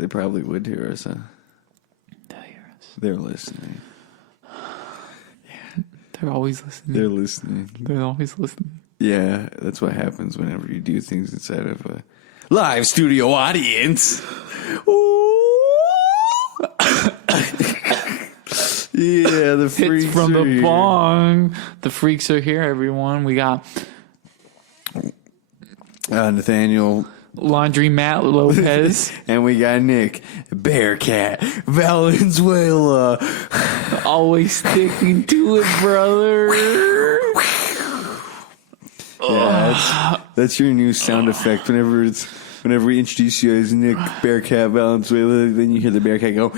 They probably would hear us, huh? They'll hear us. They're listening. Yeah, they're always listening. They're listening. They're always listening. Yeah, that's what happens whenever you do things inside of a live studio audience. Yeah, the freaks It's from are the here. bong. The freaks are here, everyone. We got Nathaniel. Laundry Matt Lopez. And we got Nick Bearcat Valenzuela. Always sticking to it, brother. Yeah, that's your new sound effect. Whenever we introduce you as Nick Bearcat Valenzuela, then you hear the Bearcat go.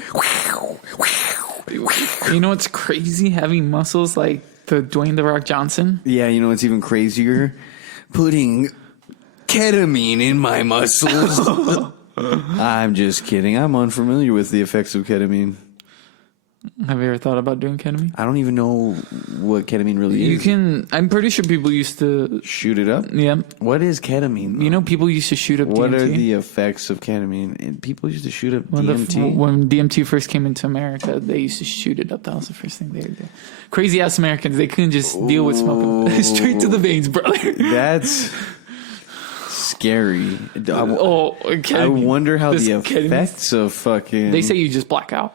You know what's crazy? Having muscles like the Dwayne The Rock Johnson. Yeah, you know what's even crazier? Putting ketamine in my muscles. I'm just kidding. I'm unfamiliar with the effects of ketamine. Have you ever thought about doing ketamine? I don't even know what ketamine really You is. can. I'm pretty sure people used to. Shoot it up? Yeah. What is ketamine, though? You know, people used to shoot up What DMT. are the effects of ketamine? And people used to shoot up When DMT? when DMT first came into America, they used to shoot it up. That was the first thing they did. Crazy ass Americans. They couldn't just deal with smoking. Straight to the veins, brother. That's scary. Okay. I wonder how This the ketamine- effects of fucking... They say you just black out.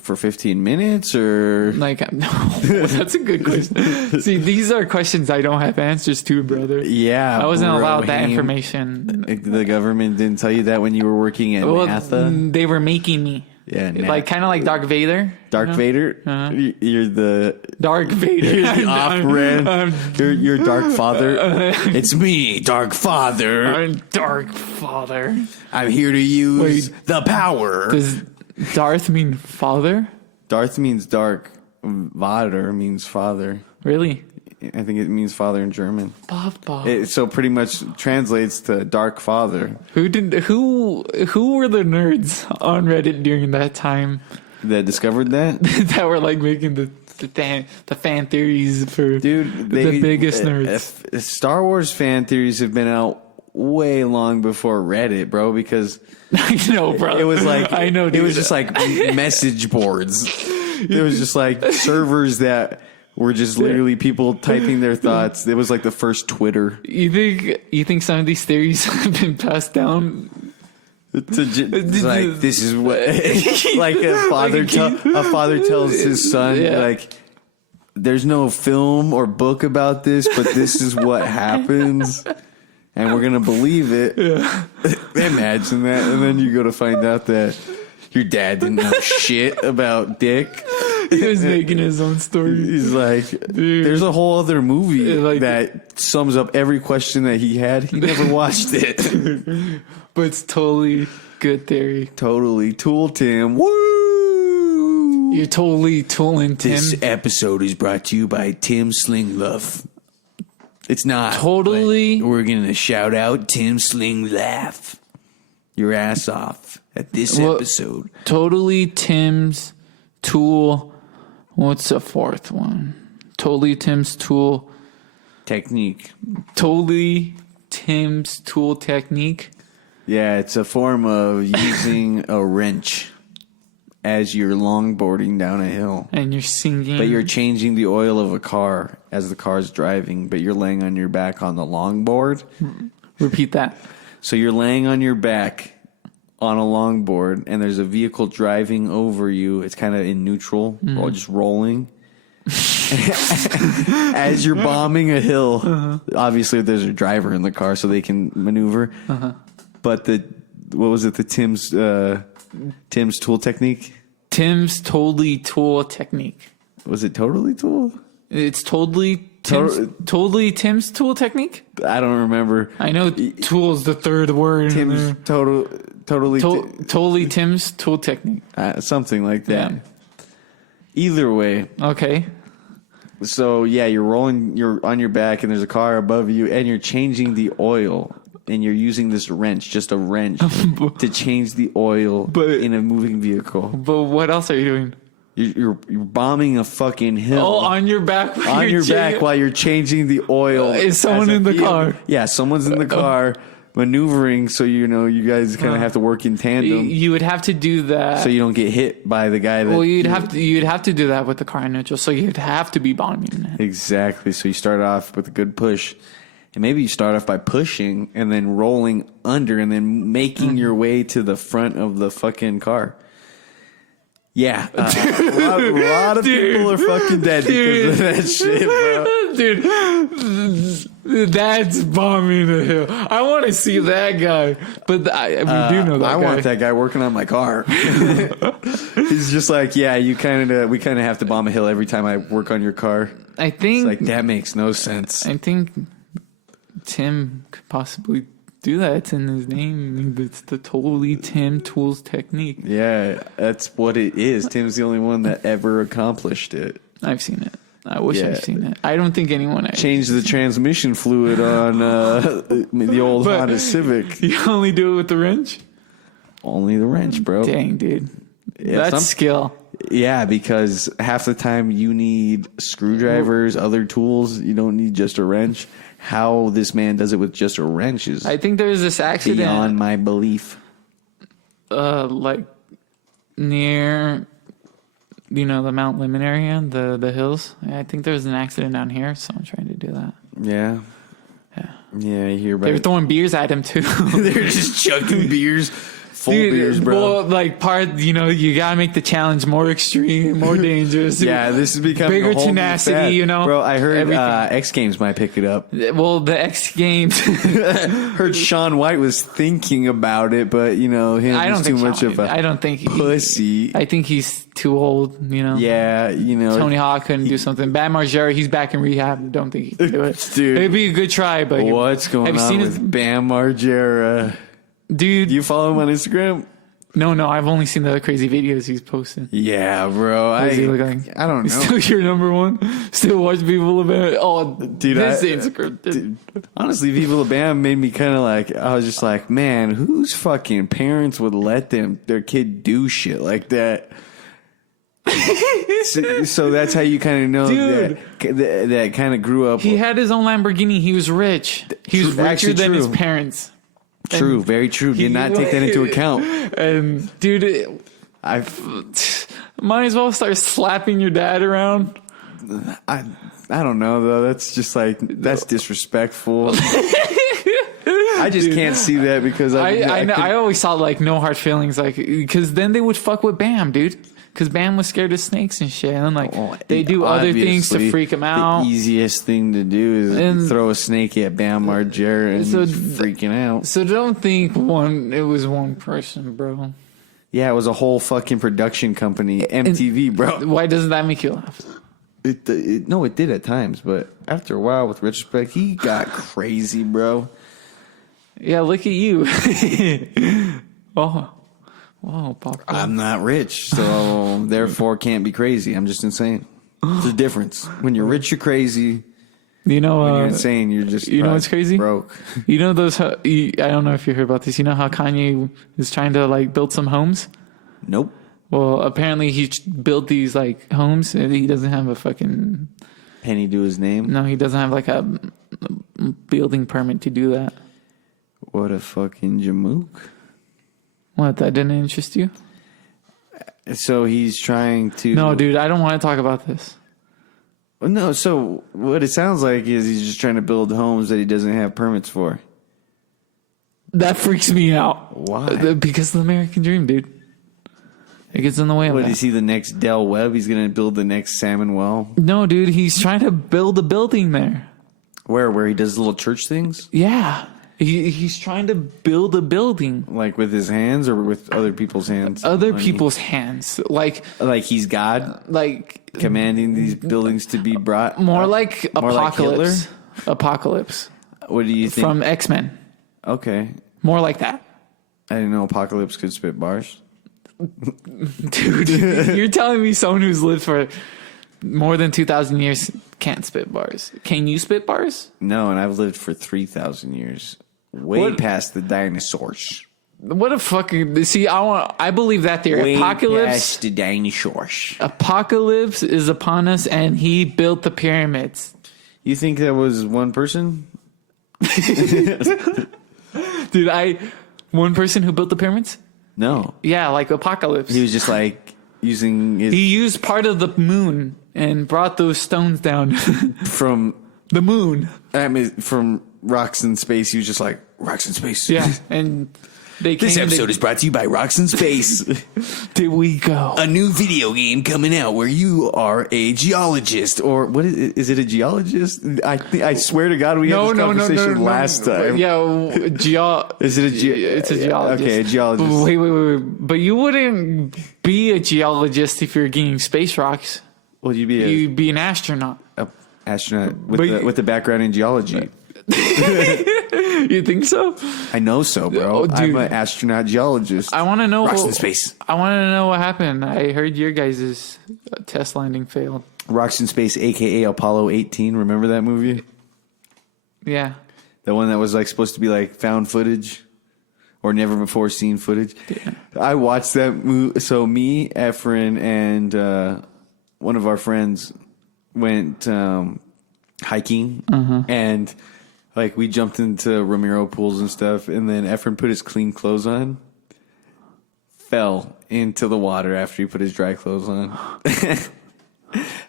For 15 minutes or... Like, no, that's a good question. See, these are questions I don't have answers to, brother. Yeah. I wasn't allowed that Brahim. information. The government didn't tell you that when you were working at NASA? They were making me. Yeah, Like, kind of like Darth Vader. Dark you know? Vader? Uh-huh. You're the... Dark Vader. You're the off-brand. You're Dark Father. It's me, Dark Father. I'm Dark Father. I'm here to use the power. Does Darth mean father? Darth means dark. Vader means father. Really? I think it means father in German. Papa. It so pretty much translates to dark father. Who were the nerds on Reddit during that time That discovered that? that were like making the fan theories for Dude, the biggest nerds? Star Wars fan theories have been out way long before Reddit, bro, because I know, bro. it was like I know, dude. it was just like message boards. It was just like servers that were just literally people typing their thoughts. It was like the first Twitter. You think some of these theories have been passed down? Like this is what like a father tells his son like there's no film or book about this, but this is what happens. And we're going to believe it. Yeah. Imagine that. And then you go to find out that your dad didn't know shit about dick. He was making his own story. He's like, Dude. There's a whole other movie Like- that sums up every question that he had. He never watched it. But it's totally good theory. Totally. Tool Tim. Woo! You're totally tooling Tim. This episode is brought to you by Tim Slinglove. It's not. Totally. We're going to shout out Tim Slinglaugh your ass off at this episode. Totally Tim's tool. What's the fourth one? Totally Tim's tool. Technique. Totally Tim's tool technique. Yeah, it's a form of using a wrench as you're longboarding down a hill. And you're singing. But you're changing the oil of a car as the car's driving, but you're laying on your back on the longboard. Repeat that. So you're laying on your back on a longboard, and there's a vehicle driving over you. It's kind of in neutral, or just rolling. As you're bombing a hill, obviously there's a driver in the car so they can maneuver. But the Tim's tool technique? Tim's totally tool technique. Was it totally tool? It's totally Tim's tool technique? I don't remember. I know tool's the third word. Tim's totally totally Tim's tool technique. something like that. Yeah. Either way. Okay. So yeah, you're on your back and there's a car above you and you're changing the oil and you're using this wrench, just a wrench to change the oil in a moving vehicle. But what else are you doing? You're bombing a fucking hill. Oh, on your back. On your back while you're changing the oil. Is someone in the car? Yeah, someone's in the car. maneuvering, so you guys kind of have to work in tandem. You would have to do that, so you don't get hit by the guy. You'd have to do that with the car in neutral. So you'd have to be bombing it. Exactly. So you start off with a good push, and maybe you start off by pushing and then rolling under, and then making your way to the front of the fucking car. Yeah, a lot of people are fucking dead because of that shit, bro. Dude, that's bombing the hill. I want to see that guy, but we do know that guy. I want that guy working on my car. He's just like, yeah, we kind of have to bomb a hill every time I work on your car. I think it's like that makes no sense. I think Tim could possibly do that. It's in his name. It's the totally Tim Tools technique. Yeah, that's what it is. Tim's the only one that ever accomplished it. I've seen it. I wish I've seen it. I don't think anyone changed the transmission fluid on the old Honda Civic. You only do it with the wrench? Only the wrench, bro. Dang, dude. Yeah, that's skill. Yeah, because half the time you need screwdrivers, other tools. You don't need just a wrench. How this man does it with just a wrench is, I think there was this accident beyond my belief. Like near, the Mount Lemmon area, the hills. I think there was an accident down here. Someone trying to do that. Yeah. I hear about it. They were throwing beers at him too. They're just chugging beers. Full beers, bro. Well, you gotta make the challenge more extreme, more dangerous. Yeah, this is becoming bigger a whole tenacity, Bro, I heard X Games might pick it up. Well, the X Games. Heard Shaun White was thinking about it, but he's too much of a I don't think pussy. I think he's too old. Yeah, Tony Hawk couldn't do something. Bam Margera, he's back in rehab. Don't think he can do it. Dude, it'd be a good try, but what's going on with Bam Margera? Dude, do you follow him on Instagram? No, I've only seen the crazy videos he's posting. Yeah, bro. What does he look like? I don't know. Still your number one? Still watch Viva La Bam? Oh, dude, this Instagram. Honestly, Viva La Bam made me kind of like, I was just like, man, whose fucking parents would let their kid do shit like that? so that's how you kind of know that kind of grew up. He had his own Lamborghini. He was rich. He was richer than his parents. True, very true. Did not take that into account. And dude, I might as well start slapping your dad around. I don't know though. That's just like that's disrespectful. I just can't see that because I always thought like no hard feelings, like because then they would fuck with Bam, dude. Because Bam was scared of snakes and shit, and they do other things to freak him out. The easiest thing to do is throw a snake at Bam Margera and freaking out. So don't think it was one person, bro. Yeah, it was a whole fucking production company, MTV, bro. Why doesn't that make you laugh? No, it did at times, but after a while, with retrospect, he got crazy, bro. Yeah, look at you. Oh. Whoa, Pop. I'm not rich, so therefore can't be crazy. I'm just insane. There's a difference. When you're rich, you're crazy. When you're insane, you're just what's crazy? Broke. Those. I don't know if you heard about this. You know how Kanye is trying to build some homes? Nope. Well, apparently he built these homes, and he doesn't have a fucking penny to his name. No, he doesn't have a building permit to do that. What a fucking jamook. What, that didn't interest you? So he's trying to... No, dude, I don't want to talk about this. No, so what it sounds like is he's just trying to build homes that he doesn't have permits for. That freaks me out. Why? Because of the American dream, dude. It gets in the way of that. What, is he the next Del Webb? He's going to build the next Salmon Well? No, dude, he's trying to build a building there. Where he does little church things? Yeah. He's trying to build a building. Like with his hands or with other people's hands? Other people's hands. Like he's God? Like commanding these buildings to be brought? More like more Apocalypse. Like Apocalypse. What do you think? From X-Men. Okay. More like that. I didn't know Apocalypse could spit bars. Dude, you're telling me someone who's lived for more than 2,000 years can't spit bars. Can you spit bars? No, and I've lived for 3,000 years. Way past the dinosaurs. What a fucking... See, I believe that theory. Way Apocalypse... past the dinosaurs. Apocalypse is upon us, and he built the pyramids. You think that was one person? Dude, one person who built the pyramids? No. Yeah, like Apocalypse. He was just like using his... He used part of the moon and brought those stones down. From... The moon. I mean, from Rocks in Space, he was just like, Rocks in Space. Yeah, and they came... This episode is brought to you by Rocks in Space. Did we go? A new video game coming out where you are a geologist. Or what is it a geologist? I swear to God we had this conversation last time. Yeah, Is it a it's a geologist. Okay, a geologist. Wait. But you wouldn't be a geologist if you're getting space rocks. Well, you'd be an astronaut. An astronaut with the background in geology. You think so? I know so, bro. Dude, I'm an astronaut geologist. I want to know. Rocks in Space. I want to know what happened. I heard your guys' test landing failed. Rocks in Space, aka Apollo 18. Remember that movie? Yeah. The one that was like supposed to be like found footage or never before seen footage. Yeah. I watched that movie. So me, Efren, and one of our friends went hiking, and like we jumped into Ramiro pools and stuff, and then Efren put his clean clothes on, fell into the water after he put his dry clothes on.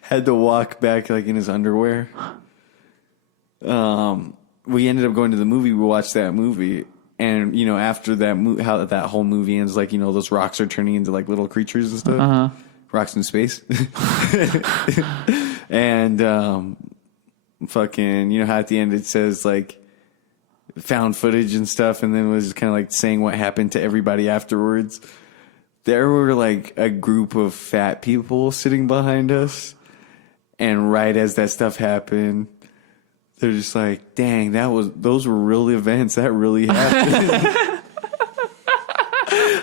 Had to walk back like in his underwear. We ended up going to the movie. We watched that movie, and you know, after that how that whole movie ends, like, you know, those rocks are turning into like little creatures and stuff. Rocks in space. And fucking, you know how at the end it says like found footage and stuff, and then was kind of like saying what happened to everybody afterwards. There were like a group of fat people sitting behind us, and right as that stuff happened, they're just like, dang, those were real events. That really happened.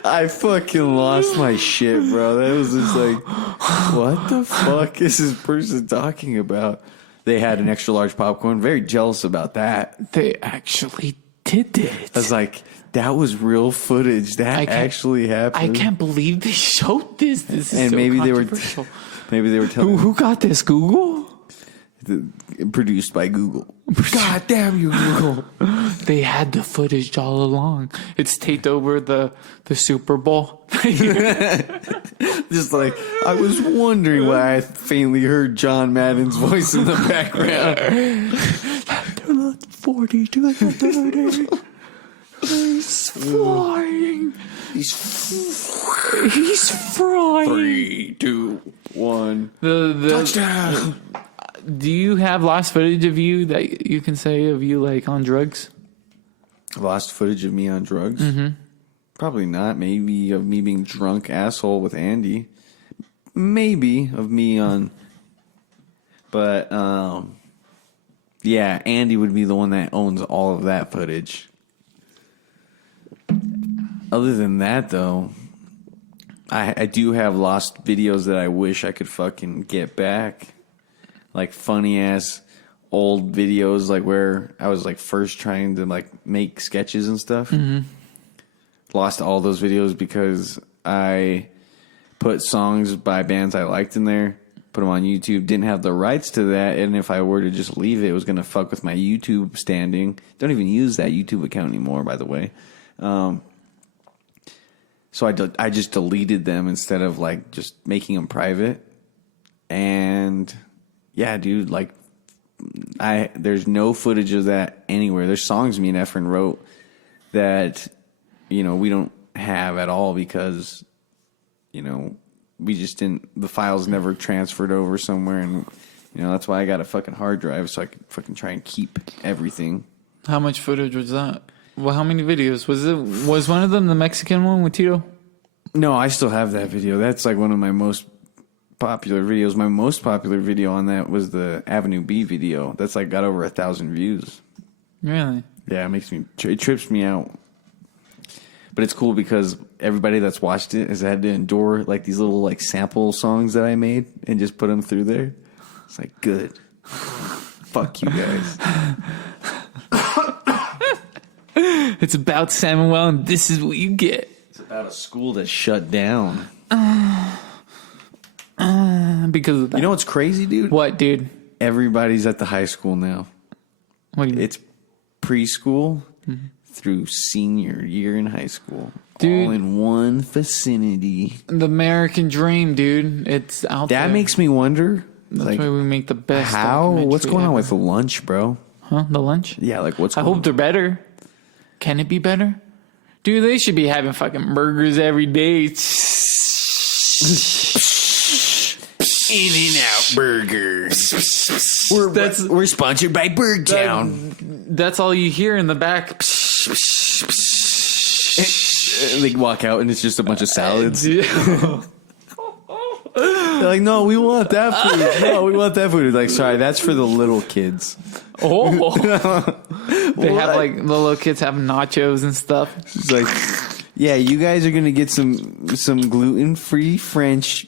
I fucking lost my shit, bro. That was just like, what the fuck is this person talking about? They had an extra large popcorn. Very jealous about that. They actually did it. I was like, that was real footage. That actually happened. I can't believe they showed this. This is so maybe controversial. Maybe they were telling. Who got this? Google? Produced by Google. God damn you, Google. They had the footage all along. It's taped over the Super Bowl. Just like, I was wondering why I faintly heard John Madden's voice in the background. 42, 30. He's flying. He's flying. 3, 2, 1. The touchdown. Do you have lost footage of you that you can say of you like on drugs? Lost footage of me on drugs? Mm-hmm. Probably not. Maybe of me being drunk asshole with Andy. Maybe of me on. But yeah, Andy would be the one that owns all of that footage. Other than that, though, I do have lost videos that I wish I could fucking get back. Like funny ass old videos, like where I was like first trying to like make sketches and stuff. Mm-hmm. Lost all those videos because I put songs by bands I liked in there, put them on YouTube, didn't have the rights to that, and if I were to just leave it, it was going to fuck with my YouTube standing. Don't even use that YouTube account anymore, by the way. So I just deleted them instead of like just making them private. And yeah, dude, like there's no footage of that anywhere. There's songs me and Efren wrote that, you know, we don't have at all because, you know, we just didn't, the files never transferred over somewhere, and, you know, that's why I got a fucking hard drive so I could fucking try and keep everything. How much footage was that? Well, how many videos? Was one of them the Mexican one with Tito? No, I still have that video. That's like one of my most popular videos. My most popular video on that was the Avenue B video. That's like got over 1,000 views. Really? Yeah, it trips me out. But it's cool because everybody that's watched it has had to endure like these little like sample songs that I made and just put them through there. It's like, good. Fuck you guys. It's about Samuel, and this is what you get. It's about a school that shut down. Because of that. You know what's crazy, dude? What, dude? Everybody's at the high school now. What do you mean? It's preschool through senior year in high school. Dude. All in one vicinity. The American dream, dude. It's out there. That makes me wonder. That's why we make the best. How? What's going on ever. with the lunch, bro? Huh? The lunch? Yeah, like what's I going hope they're better. Can it be better? Dude, they should be having fucking burgers every day. In-N-Out Burgers. We're sponsored by Birdtown. That's all you hear in the back. They walk out and it's just a bunch of salads. Yeah. They're like, no, we want that food. No, we want that food. It's like, sorry, that's for the little kids. Oh. They have like the little kids have nachos and stuff. It's like, yeah, you guys are gonna get some gluten-free French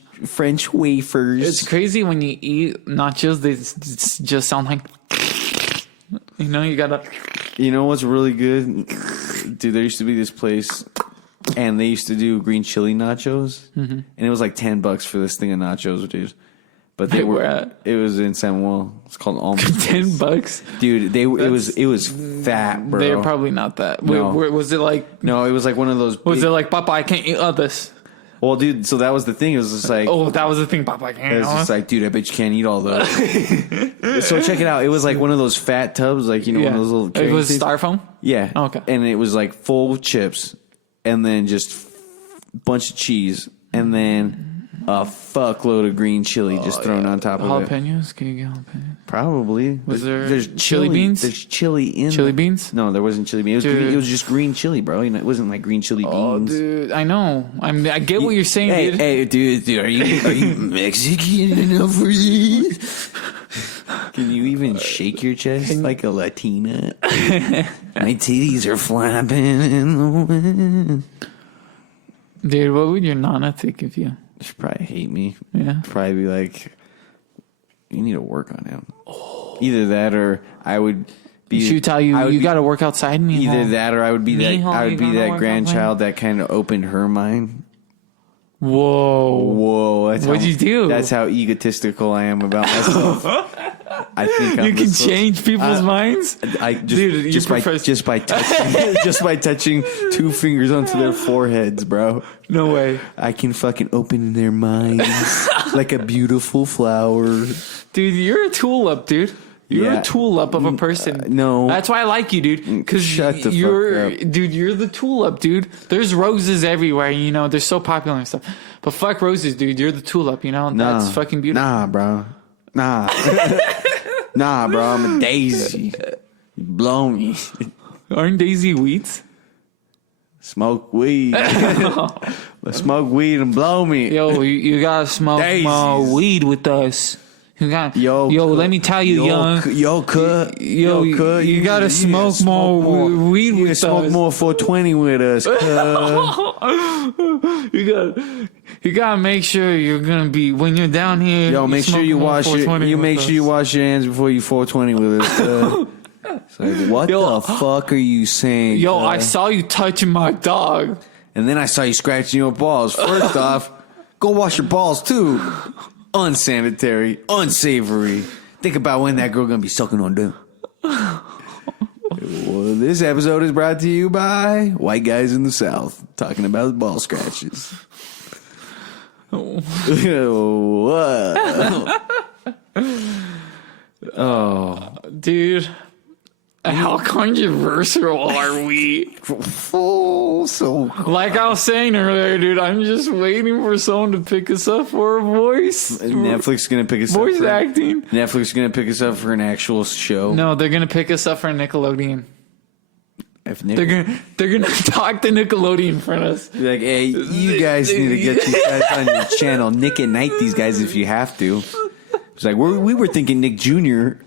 wafers. It's crazy when you eat nachos, they just sound like, you know, you gotta. You know what's really good? Dude, there used to be this place, and they used to do green chili nachos, and it was like $10 for this thing of nachos, dude. But they were at? It was in Samuel. It's called Almond. $10, dude. It was fat, bro. They're probably not that. No. Wait, was it like? No, it was like one of those. Was it like, Papa, I can't eat all this? Well, dude, so that was the thing. It was just like, oh, that was the thing, Papa, I can't. It was just like, dude, I bet you can't eat all those. So check it out. It was like one of those fat tubs, like one of those little. It was things. styrofoam. Yeah. Okay. And it was like full of chips, and then just a bunch of cheese, and then a fuckload of green chili just thrown on top of it. Jalapenos? Can you get jalapenos? Probably. There's chili beans? There's chili in Chili it. beans? No, there wasn't chili beans. It was just green chili, bro. You know, it wasn't like green chili beans. Oh, dude, I know. I get what you're saying, hey, dude. Hey, dude, are you Mexican enough for this? Can you even shake your chest like a Latina? My titties are flapping in the wind. Dude, what would your nana think of you? She'd probably hate me. Yeah. Probably be like, you need to work on him. Either that or I would be. She would tell you, you got to work outside me. Either that or I would be that grandchild that kind of opened her mind. Whoa. What'd you do? That's how egotistical I am about myself. I think you can change people's minds. Just by touching 2 fingers onto their foreheads, bro. No way. I can fucking open their minds like a beautiful flower. Dude, you're a tulip, dude. You're a tulip of a person. No. That's why I like you, dude. Because Shut the fuck up. Dude, you're the tulip, dude. There's roses everywhere, you know. They're so popular and stuff. But fuck roses, dude. You're the tulip, you know. That's fucking beautiful. Nah, bro. Nah. Nah, bro. I'm a daisy. You blow me. Aren't daisy weeds? Smoke weed. Smoke weed and blow me. Yo, you gotta smoke more weed with us. You got let me tell you, young. You gotta smoke more weed with us. Smoke more 420 with us. You gotta make sure you're gonna be when you're down here. Yo, make sure you wash your hands before you 420 with us. It's like, what the fuck are you saying? Yo, I saw you touching my dog, and then I saw you scratching your balls. First off, go wash your balls too. Unsanitary, unsavory. Think about when that girl gonna be sucking on them. Well, this episode is brought to you by white guys in the South talking about ball scratches. What? Oh, dude. How controversial are we? Like I was saying earlier, dude, I'm just waiting for someone to pick us up for a voice. Netflix is going to pick us up. Voice acting. Netflix is going to pick us up for an actual show. No, they're going to pick us up for Nickelodeon. They're gonna talk to Nickelodeon for us. Be like, hey, you guys need to get these guys on your channel. Nick at Night these guys if you have to. It's like, we were thinking Nick Jr., you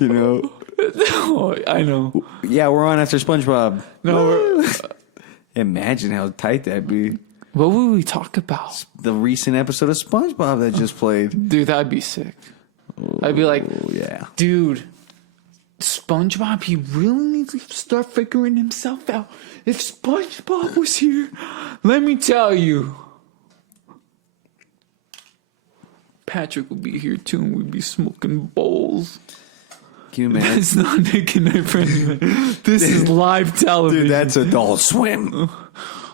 know. Oh, I know. Yeah, we're on after SpongeBob. No, imagine how tight that'd be. What would we talk about? The recent episode of SpongeBob that just played. Dude, that'd be sick. I'd be like, yeah, dude, SpongeBob, he really needs to start figuring himself out. If SpongeBob was here, let me tell you, Patrick would be here too, and we'd be smoking bowls. Can you imagine? It's not Nick and Night friendly. This is live television. Dude, that's Adult Swim.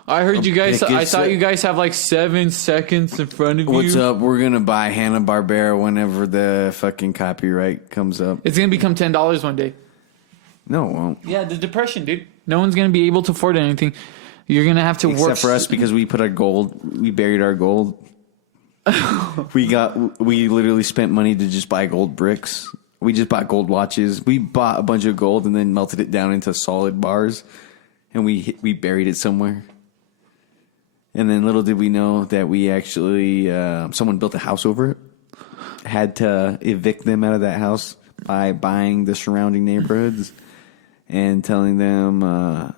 I heard you guys. I thought you guys have like 7 seconds in front of you. What's up? We're gonna buy Hanna-Barbera whenever the fucking copyright comes up. It's gonna become $10 one day. No, it won't. Yeah, the depression, dude. No one's gonna be able to afford anything. You're gonna have to work. Except for us, because we put our gold. We buried our gold. We literally spent money to just buy gold bricks. We just bought gold watches. We bought a bunch of gold and then melted it down into solid bars, and we buried it somewhere. And then little did we know that we actually someone built a house over it. Had to evict them out of that house by buying the surrounding neighborhoods and telling them,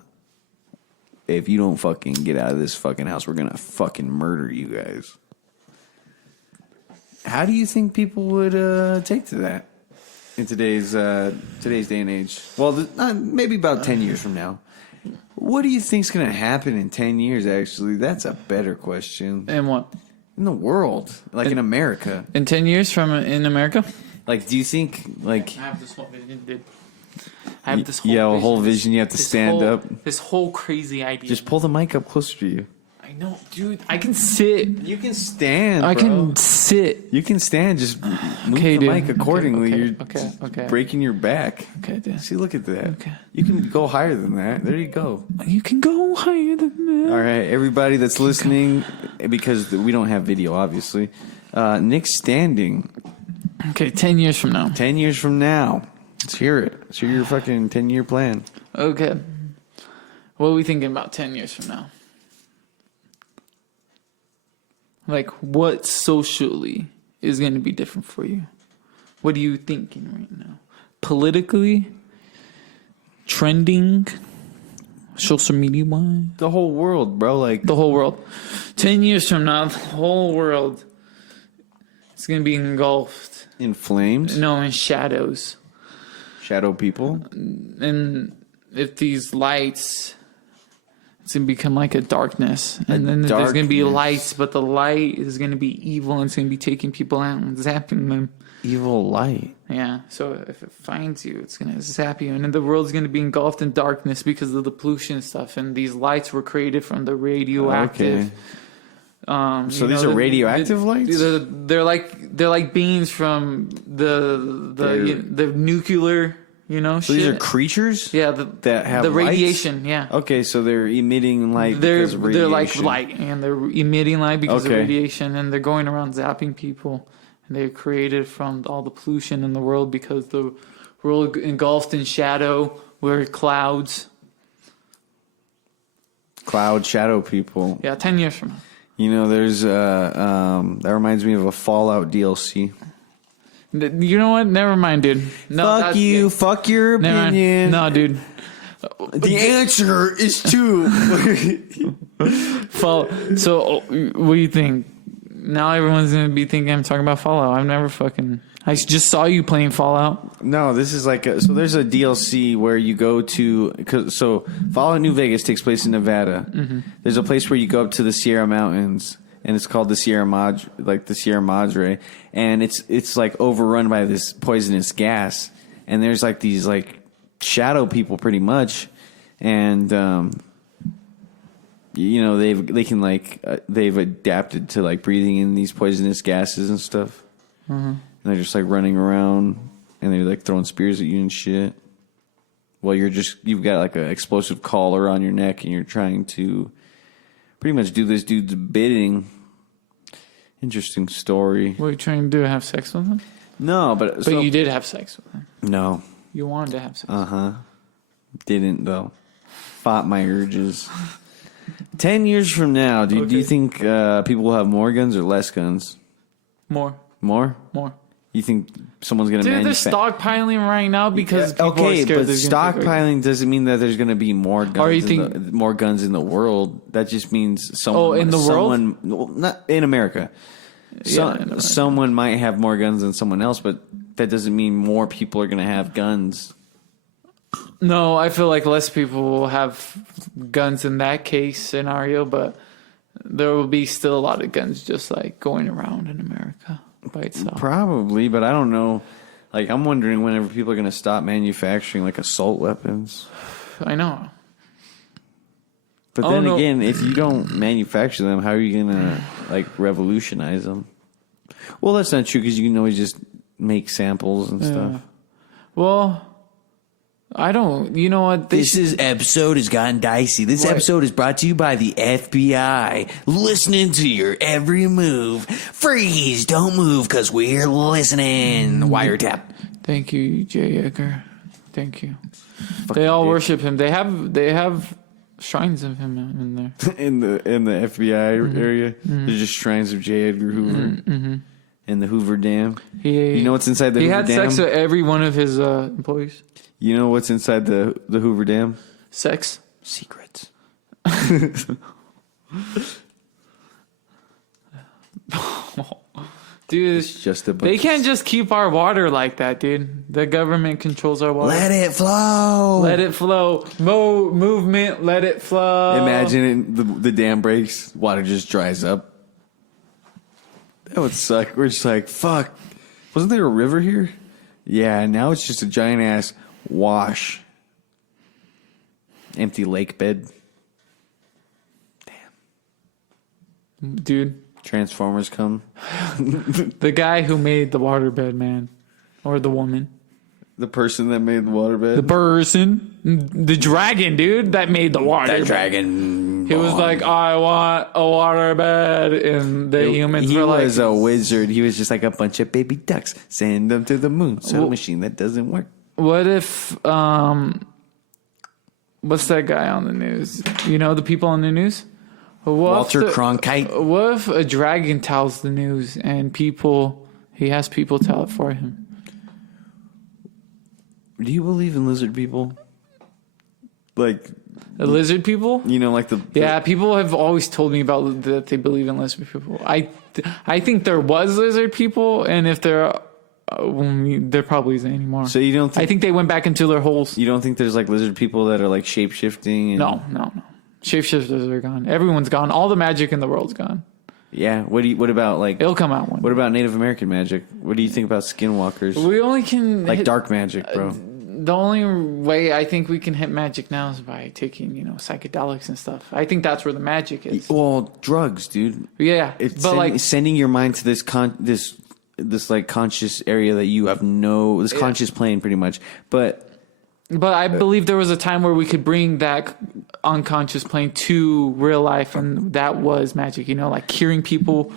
if you don't fucking get out of this fucking house, we're gonna fucking murder you guys. How do you think people would take to that in today's day and age? Well, maybe about 10 years from now. What do you think's going to happen in 10 years, actually? That's a better question. And what? In the world. Like in America. In 10 years in America? Like, do you think, like... I have this whole vision, dude. I have this whole vision. Yeah, a whole vision. You have to stand up. This whole crazy idea. Just pull the mic up closer to you. I know, dude. I can sit. You can stand, I bro. can sit. You can stand. Just move the mic accordingly. You're breaking your back. Okay, dude. See, look at that. Okay. You can go higher than that. There you go. You can go higher than that. All right, everybody that's listening, because we don't have video, obviously. Nick's standing. Okay, 10 years from now. 10 years from now. Let's hear it. Let's hear your fucking 10-year plan. Okay. What are we thinking about 10 years from now? Like, what socially is going to be different for you? What are you thinking right now? Politically? Trending? Social media-wise? The whole world, bro. Like the whole world. 10 years from now, the whole world is going to be engulfed. In flames? No, in shadows. Shadow people? And if these lights... It's going to become like a darkness. And then there's going to be lights, but the light is going to be evil and it's going to be taking people out and zapping them. Evil light? Yeah. So if it finds you, it's going to zap you. And then the world's going to be engulfed in darkness because of the pollution stuff. And these lights were created from the radioactive. Okay. So these are radioactive lights? They're like beings from the nuclear... So these are creatures? Yeah, that have the lights? radiation. Yeah. Okay, so they're emitting light because of radiation. They're like light, and they're emitting light because of radiation, and they're going around zapping people. And they're created from all the pollution in the world because the world engulfed in shadow, where clouds. Cloud shadow people. Yeah, 10 years from now. There's that reminds me of a Fallout DLC. You know what? Never mind, dude. No, fuck you. Yeah. Fuck your opinion. No, dude. The answer is 2. So, what do you think? Now everyone's going to be thinking I'm talking about Fallout. I just saw you playing Fallout. No, this is like so there's a DLC where you go to... So, Fallout New Vegas takes place in Nevada. Mm-hmm. There's a place where you go up to the Sierra Mountains. And it's called the Sierra Madre, and it's like overrun by this poisonous gas. And there's like these like shadow people, pretty much, and they've adapted to like breathing in these poisonous gases and stuff. Mm-hmm. And they're just like running around, and they're like throwing spears at you and shit. Well, you've got like an explosive collar on your neck, and you're trying to pretty much do this dude's bidding. Interesting story. What are you trying to do? Have sex with him? No, but you did have sex with him. No. You wanted to have sex. Didn't though. Fought my urges. 10 years from now, do you think people will have more guns or less guns? More. More? More. You think someone's going to manufacture... They're stockpiling right now because people are scared. But stockpiling doesn't mean that there's going to be more guns. More guns in the world. That just means someone. In the world? Not in America. Someone might have more guns than someone else, but that doesn't mean more people are going to have guns. No, I feel like less people will have guns in that case scenario, but there will be still a lot of guns just like going around in America by itself. Probably, but I don't know. Like, I'm wondering whenever people are going to stop manufacturing, like, assault weapons. I know. But then again, if you don't manufacture them, how are you going to, like, revolutionize them? Well, that's not true because you can always just make samples and stuff. Well, I don't. You know what? This episode has gotten dicey. This episode is brought to you by the FBI. Listening to your every move. Freeze! Don't move because we're listening. Wiretap. Thank you, J. Edgar. Thank you. They all worship him. They have shrines of him in there. in the FBI area, there's just shrines of J. Edgar Hoover in the Hoover Dam. You know what's inside the Hoover Dam? He had sex with every one of his employees. You know what's inside the Hoover Dam? Sex. Secrets. Dude, it's just they can't just keep our water like that, dude. The government controls our water. Let it flow. Let it flow. Movement, let it flow. Imagine the dam breaks, water just dries up. That would suck. We're just like, fuck. Wasn't there a river here? Yeah, now it's just a giant ass wash. Empty lake bed. Damn. Dude. Transformers come. The guy who made the waterbed, man. Or the woman. The person that made the waterbed? The person. The dragon, dude, that made the waterbed. That dragon. He was like, I want a waterbed. And the humans were like... He was a wizard. He was just like a bunch of baby ducks. Send them to the moon. So a machine that doesn't work. What if... what's that guy on the news? You know the people on the news? Walter Cronkite. What if a dragon tells the news and he has people tell it for him? Do you believe in lizard people? Like lizard people? You know, like yeah, people have always told me about that they believe in lizard people. I think there was lizard people, and if there probably isn't anymore. So you don't? I think they went back into their holes. You don't think there's like lizard people that are like shape shifting? No. Shapeshifters are gone. Everyone's gone. All the magic in the world's gone. Yeah. What about like? It'll come out one. What about Native American magic? What do you think about skinwalkers? We only can dark magic, bro. The only way I think we can hit magic now is by taking, psychedelics and stuff. I think that's where the magic is. Well, drugs, dude. Yeah, it's sending your mind to this like conscious area that you have conscious plane, pretty much, But I believe there was a time where we could bring that unconscious plane to real life, and that was magic. Like curing people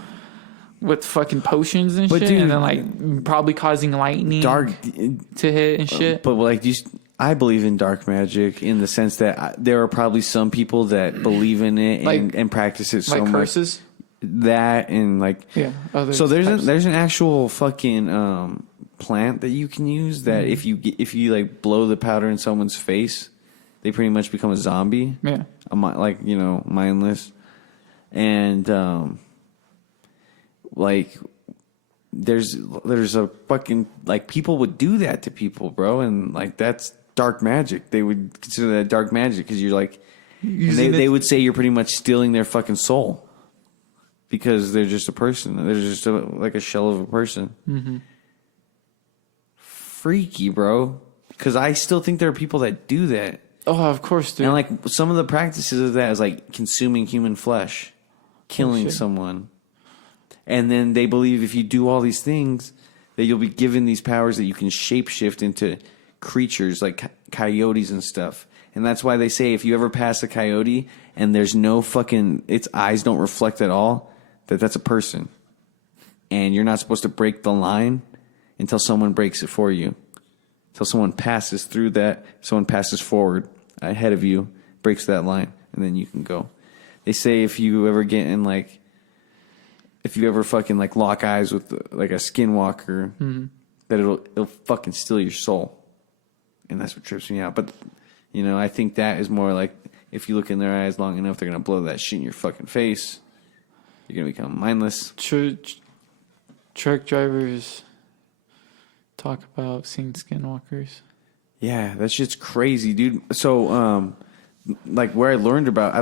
with fucking potions and shit, dude, and then like probably causing lightning to hit and shit. But like I believe in dark magic in the sense that there are probably some people that believe in it and practice it so like much. Curses? That and like so there's an actual fucking plant that you can use that if you like blow the powder in someone's face, they pretty much become a zombie. Yeah, mindless, and like there's a fucking like people would do that to people, bro, and like that's dark magic. They would consider that dark magic because you're like, they would say you're pretty much stealing their fucking soul because they're just a person. They're just like a shell of a person. Mm-hmm. Freaky, bro. Because I still think there are people that do that. Oh, of course, dude. And like some of the practices of that is like consuming human flesh, killing someone. And then they believe if you do all these things, that you'll be given these powers that you can shapeshift into creatures like coyotes and stuff. And that's why they say if you ever pass a coyote and there's no fucking, its eyes don't reflect at all, that's a person. And you're not supposed to break the line until someone breaks it for you. Until someone passes through that, someone passes forward ahead of you, breaks that line, and then you can go. They say if you ever get in like, if you ever fucking like lock eyes with like a skinwalker, that it'll fucking steal your soul. And that's what trips me out. But, I think that is more like if you look in their eyes long enough, they're going to blow that shit in your fucking face. You're going to become mindless. Truck drivers talk about seeing skinwalkers. Yeah, that shit's crazy, dude. So, like where I learned about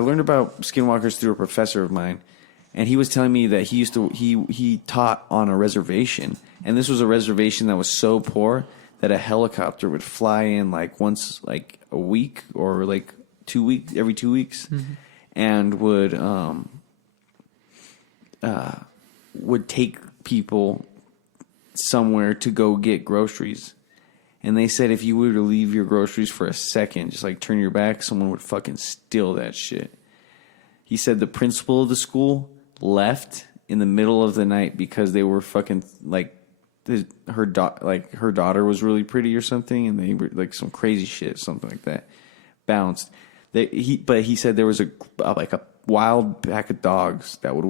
skinwalkers through a professor of mine. And he was telling me that he taught on a reservation, and this was a reservation that was so poor that a helicopter would fly in like once like a week or like 2 weeks, every 2 weeks, and would take people somewhere to go get groceries. And they said if you were to leave your groceries for a second, just like turn your back, someone would fucking steal that shit. He said the principal of the school left in the middle of the night because they were fucking like her daughter was really pretty or something, and they were like some crazy shit, something like that. Bounced. But he said there was a wild pack of dogs that would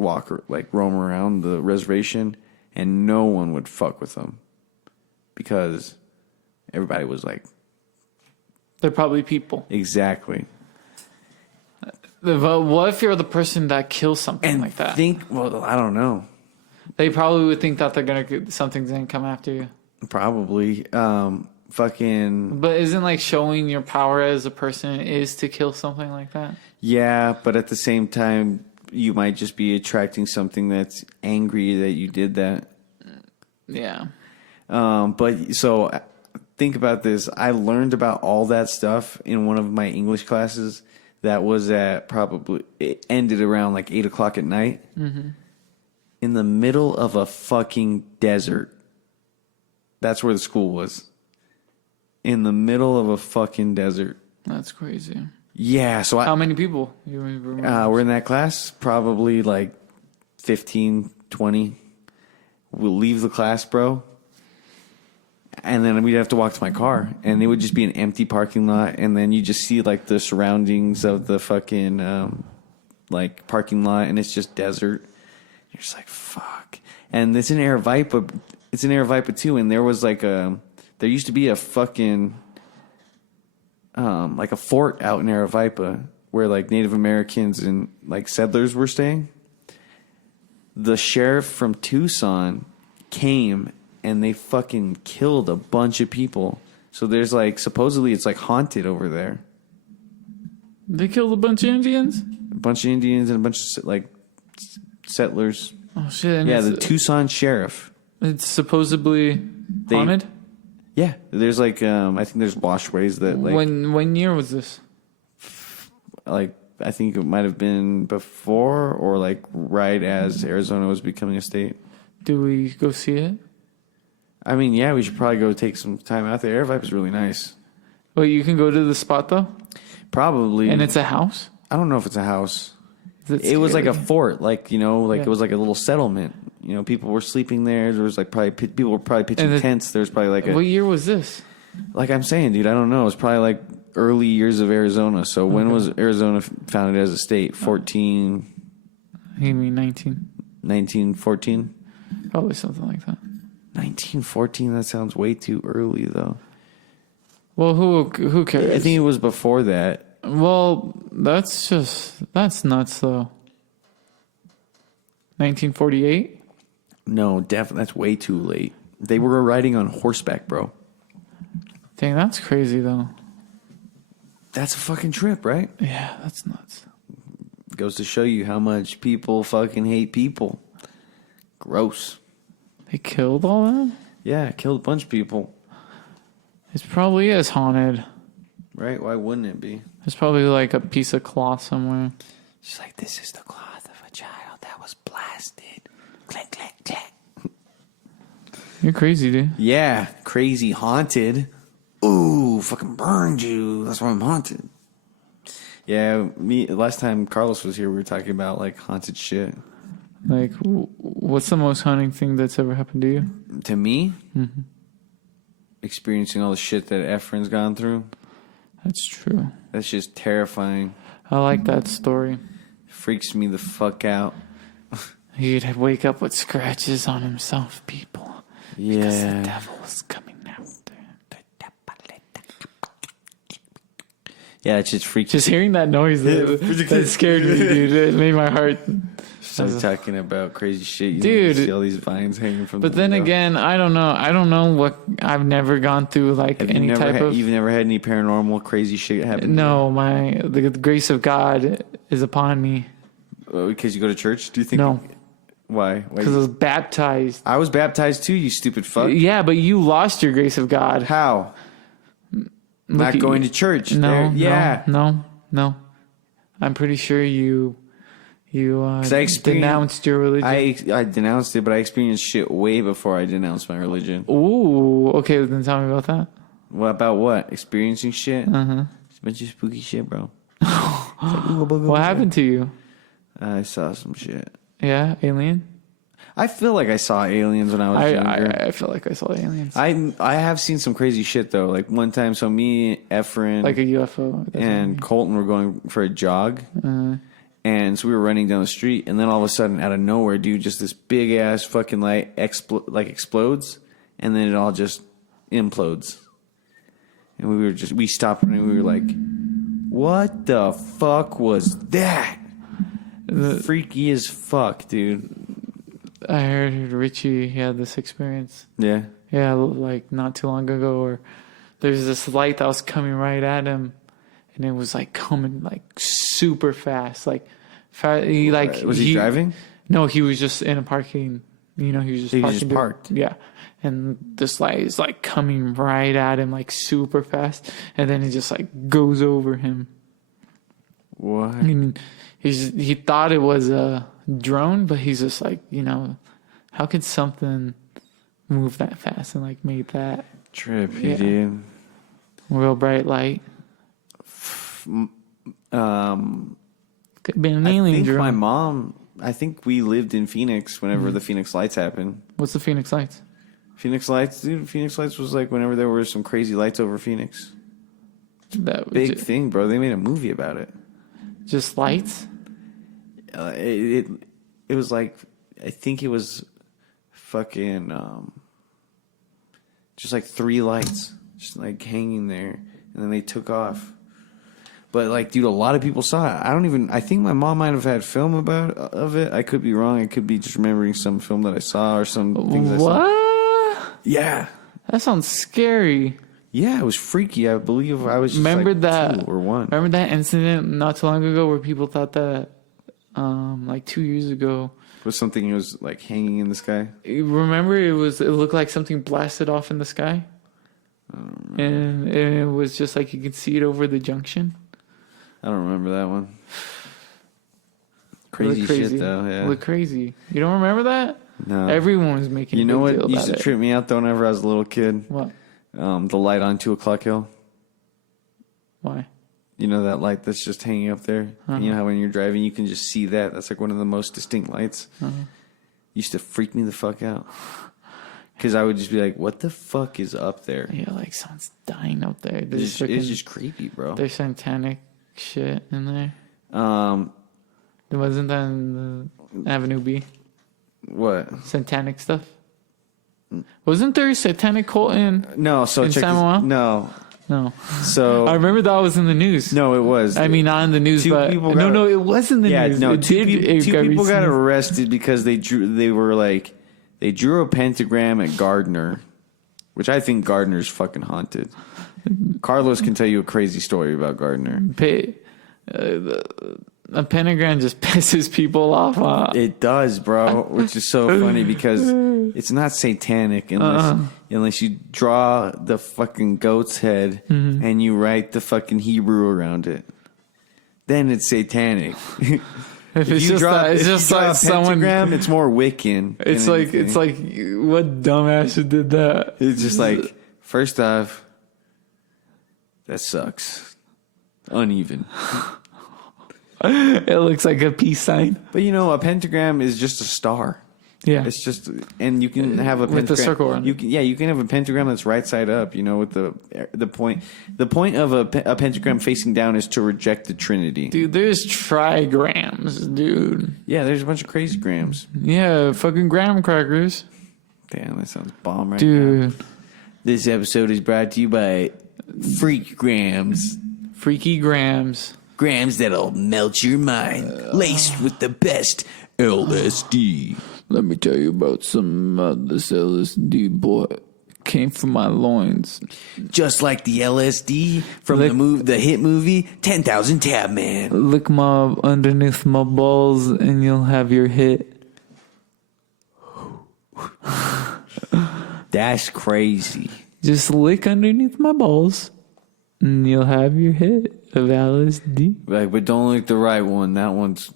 roam around the reservation, and no one would fuck with them because everybody was like, they're probably people. Exactly. But what if you're the person that kills something like that? Well, I don't know. They probably would think that something's gonna come after you. Probably. But isn't like showing your power as a person is to kill something like that? Yeah, but at the same time, you might just be attracting something that's angry that you did that. Yeah. But so think about this. I learned about all that stuff in one of my English classes. That was it ended around like 8 o'clock at night. Mm-hmm. In the middle of a fucking desert. That's where the school was. In the middle of a fucking desert. That's crazy. Yeah. So how many people? We're in that class? Probably like 15, 20. We'll leave the class, bro. And then we'd have to walk to my car, and it would just be an empty parking lot. And then you just see like the surroundings of the fucking like parking lot, and it's just desert. You're just like, fuck. And it's in Aravaipa. It's in Aravaipa too. And there was like there used to be a fucking like a fort out in Aravaipa where like Native Americans and like settlers were staying. The sheriff from Tucson came. And they fucking killed a bunch of people. So there's like, supposedly it's like haunted over there. They killed a bunch of Indians? A bunch of Indians and a bunch of like settlers. Oh shit. Yeah, the Tucson sheriff. It's supposedly haunted? Yeah. There's like, I think there's washways that like. When year was this? Like, I think it might have been before or like right as Arizona was becoming a state. Do we go see it? I mean, yeah, we should probably go take some time out there. Aravaipa is really nice. Wait, you can go to the spot, though? Probably. And it's a house? I don't know if it's a house. It was like a fort, like, it was like a little settlement. People were sleeping there. There was like people were probably pitching tents. There's probably like what year was this? Like I'm saying, dude, I don't know. It's probably like early years of Arizona. So when was Arizona founded as a state? 14? You mean 19? 1914? Probably something like that. 1914, that sounds way too early, though. Well, who cares? I think it was before that. Well, that's nuts, though. 1948? No, definitely, that's way too late. They were riding on horseback, bro. Dang, that's crazy, though. That's a fucking trip, right? Yeah, that's nuts. Goes to show you how much people fucking hate people. Gross. They killed all that? Yeah, killed a bunch of people. It probably is haunted. Right? Why wouldn't it be? There's probably like a piece of cloth somewhere. She's like, this is the cloth of a child that was blasted. Click, click, click. You're crazy, dude. Yeah, crazy, haunted. Ooh, fucking burned you. That's why I'm haunted. Yeah, last time Carlos was here, we were talking about like haunted shit. Like, what's the most haunting thing that's ever happened to you? To me? Mm-hmm. Experiencing all the shit that Efren's gone through. That's true. That's just terrifying. I like that story. Freaks me the fuck out. He'd wake up with scratches on himself, people. Yeah. Because the devil was coming after him. Yeah, it just freaks. Just hearing that noise, that scared me, dude. It made my heart. Started talking about crazy shit. Dude, see all these vines hanging from. But then again, I don't know. I don't know what. I've never gone through like any type of. You've never had any paranormal crazy shit happen. No, the grace of God is upon me. Because you go to church? Do you think? No. Why? Because I was baptized. I was baptized too, you stupid fuck. Yeah, but you lost your grace of God. How? Not going to church. No, yeah. no. I'm pretty sure you denounced your religion. I denounced it, but I experienced shit way before I denounced my religion. Ooh, okay, then tell me about that. What about what? Experiencing shit? Uh-huh. It's a bunch of spooky shit, bro. What happened to you? I saw some shit. Yeah, alien? I feel like I saw aliens when I was younger. I feel like I saw aliens. I have seen some crazy shit though. Like one time, so me, Efren, like a UFO, and Colton were going for a jog, and so we were running down the street, and then all of a sudden, out of nowhere, dude, just this big ass fucking light explodes, and then it all just implodes, and we stopped and we were like, "What the fuck was that?" Freaky as fuck, dude. I heard Richie had this experience. Yeah. Yeah, like not too long ago, where there's this light that was coming right at him, and it was like coming like super fast. Like, was he driving? No, he was just in a parking. He was just parking. Just parked. Yeah, and this light is like coming right at him, like super fast, and then it just like goes over him. What? I mean, he thought it was a drone, but he's just like, how could something move that fast and like make that trippy, dude? Real bright light. Could have been an alien drone. My mom. I think we lived in Phoenix whenever the Phoenix Lights happened. What's the Phoenix Lights? Phoenix Lights, dude. Phoenix Lights was like whenever there were some crazy lights over Phoenix. That was big thing, bro. They made a movie about it. Just lights? It was like, I think it was fucking just like 3 lights just like hanging there, and then they took off. But like, dude, a lot of people saw it. I think my mom might have had film of it. I could be wrong. I could be just remembering some film that I saw or some things I saw. What? Yeah. That sounds scary. Yeah, it was freaky. I believe I was just remember like that 2 or 1. Remember that incident not too long ago where people thought that like 2 years ago was something that was like hanging in the sky? Remember it looked like something blasted off in the sky? I don't remember. And it was just like you could see it over the junction. I don't remember that one. Crazy shit though, yeah. Look crazy. You don't remember that? No. Everyone was making a big deal deal what used to trip me out though whenever I was a little kid? What? The light on 2 O'Clock Hill. Why? You know that light that's just hanging up there? Uh-huh. You know how when you're driving you can just see that? That's like one of the most distinct lights. Uh-huh. Used to freak me the fuck out. Because I would just be like, what the fuck is up there? Yeah, like someone's dying up there. It's just creepy, bro. There's satanic shit in there. Wasn't that in the Avenue B? What? Satanic stuff? Wasn't there a satanic cult in check Samoa? No. So I remember that was in the news. No, it was. I mean, not in the news, but it was in the news. No, two people got arrested because they drew a pentagram at Gardner, which I think Gardner's fucking haunted. Carlos can tell you a crazy story about Gardner. A pentagram just pisses people off. It does, bro, which is so funny because it's not satanic unless you draw the fucking goat's head and you write the fucking Hebrew around it. Then it's satanic. If you draw a pentagram, it's more Wiccan. It's like what dumbass did that? It's just like, first off, that sucks. Uneven. It looks like a peace sign. But a pentagram is just a star. Yeah. It's just, and you can have a pentagram. With the circle around it. You can have a pentagram that's right side up, with the point. The point of a pentagram facing down is to reject the Trinity. Dude, there's trigrams, dude. Yeah, there's a bunch of crazy grams. Yeah, fucking graham crackers. Damn, that sounds bomb right dude. Now. This episode is brought to you by Freak Grams. Freaky grams. Grams that'll melt your mind, laced with the best LSD. Let me tell you about some this LSD, boy. came from my loins. Just like the LSD from the hit movie 10,000 Tab Man. Lick my underneath my balls and you'll have your hit. That's crazy. Just lick underneath my balls and you'll have your hit of LSD. Right, but don't lick the right one. That one's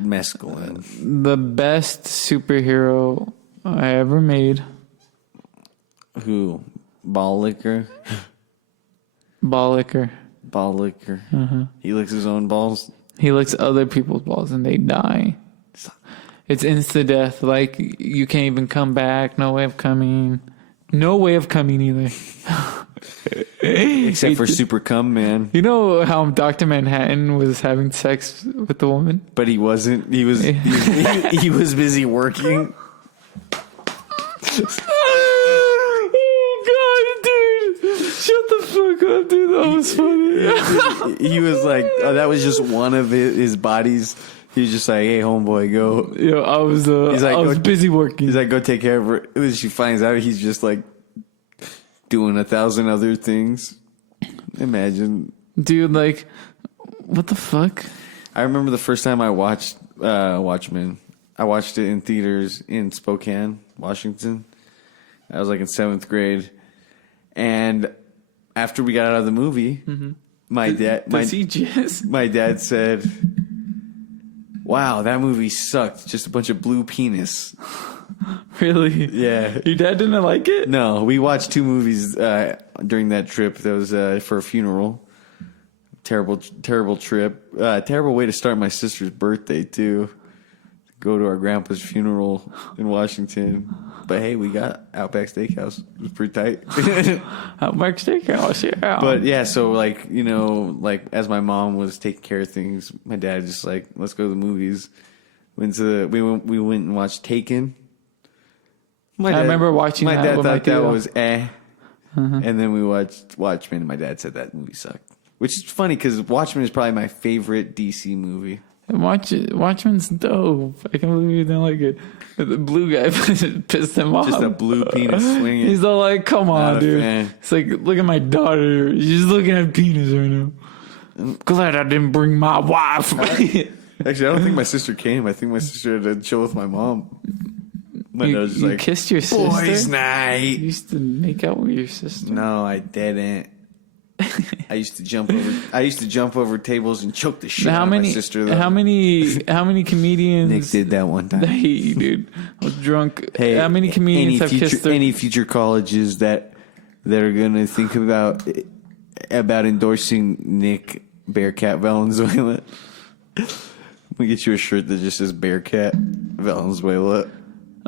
mescaline. The best superhero I ever made. Who? Ball licker? Ball licker. Ball licker. Uh-huh. He licks his own balls? He licks other people's balls and they die. It's insta-death. Like, you can't even come back. No way of coming. No way of coming either. Except for Super Cum Man. You know how Dr. Manhattan was having sex with the woman? But he wasn't. He was he was busy working. Oh, God, dude. Shut the fuck up, dude. That was funny. He was like, oh, that was just one of his bodies. He was just like, hey, homeboy, go. Yo, I was busy working. He's like, go take care of her. When she finds out, he's just like doing 1,000 other things. Imagine. Dude, like, what the fuck? I remember the first time I watched Watchmen. I watched it in theaters in Spokane, Washington. I was like in 7th grade. And after we got out of the movie, my dad said, wow, that movie sucked. Just a bunch of blue penis. Really? Yeah. Your dad didn't like it? No, we watched 2 movies during that trip. That was for a funeral. Terrible trip. Terrible way to start my sister's birthday, too. Go to our grandpa's funeral in Washington. But hey, we got Outback Steakhouse. It was pretty tight. Outback Steakhouse, yeah. But yeah, so like, you know, like as my mom was taking care of things, my dad just like, let's go to the movies. We went and watched Taken. I remember watching my that. My dad with thought my that was and then we watched Watchmen, and my dad said that movie sucked. Which is funny because Watchmen is probably my favorite DC movie. Watchmen's dope. I can't believe you didn't like it. The blue guy pissed him off. Just a blue penis swinging. He's all like, come on, dude. It's like, look at my daughter. She's looking at penis right now. I'm glad I didn't bring my wife. Actually, I don't think my sister came. I think my sister had to chill with my mom. My dad was just like, kissed your sister? Boys' night. You used to make out with your sister? No, I didn't. I used to jump over tables and choke the shit out of my sister. Though. How many comedians? Nick did that one time. Hey, dude, I was drunk. Hey, how many comedians have kissed any future colleges that are gonna think about endorsing Nick Bearcat Valenzuela? We get you a shirt that just says Bearcat Valenzuela.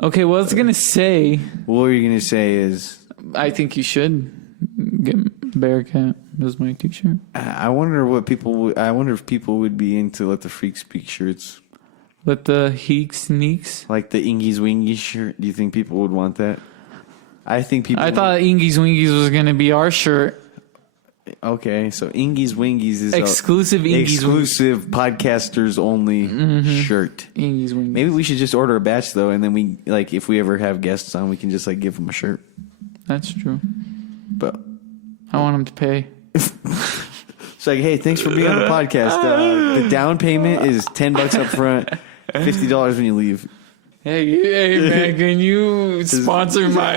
Okay, well, I was gonna say. What were you gonna say? Is I think you should get Bearcat as my t-shirt. I wonder if people would be into Let the Freak Speak shirts. Let the Heeks Neeks? Like the Ingies Wingies shirt. Do you think people would want that? I thought Ingies Wingies was going to be our shirt. Okay, so Ingies Wingies is exclusive podcasters only shirt. Ingies Wingies. Maybe we should just order a batch though, and then we like if we ever have guests on, we can just like give them a shirt. That's true. But I want them to pay. It's like, hey, thanks for being on the podcast. The down payment is $10 up front, $50 when you leave. Hey, man, can you sponsor my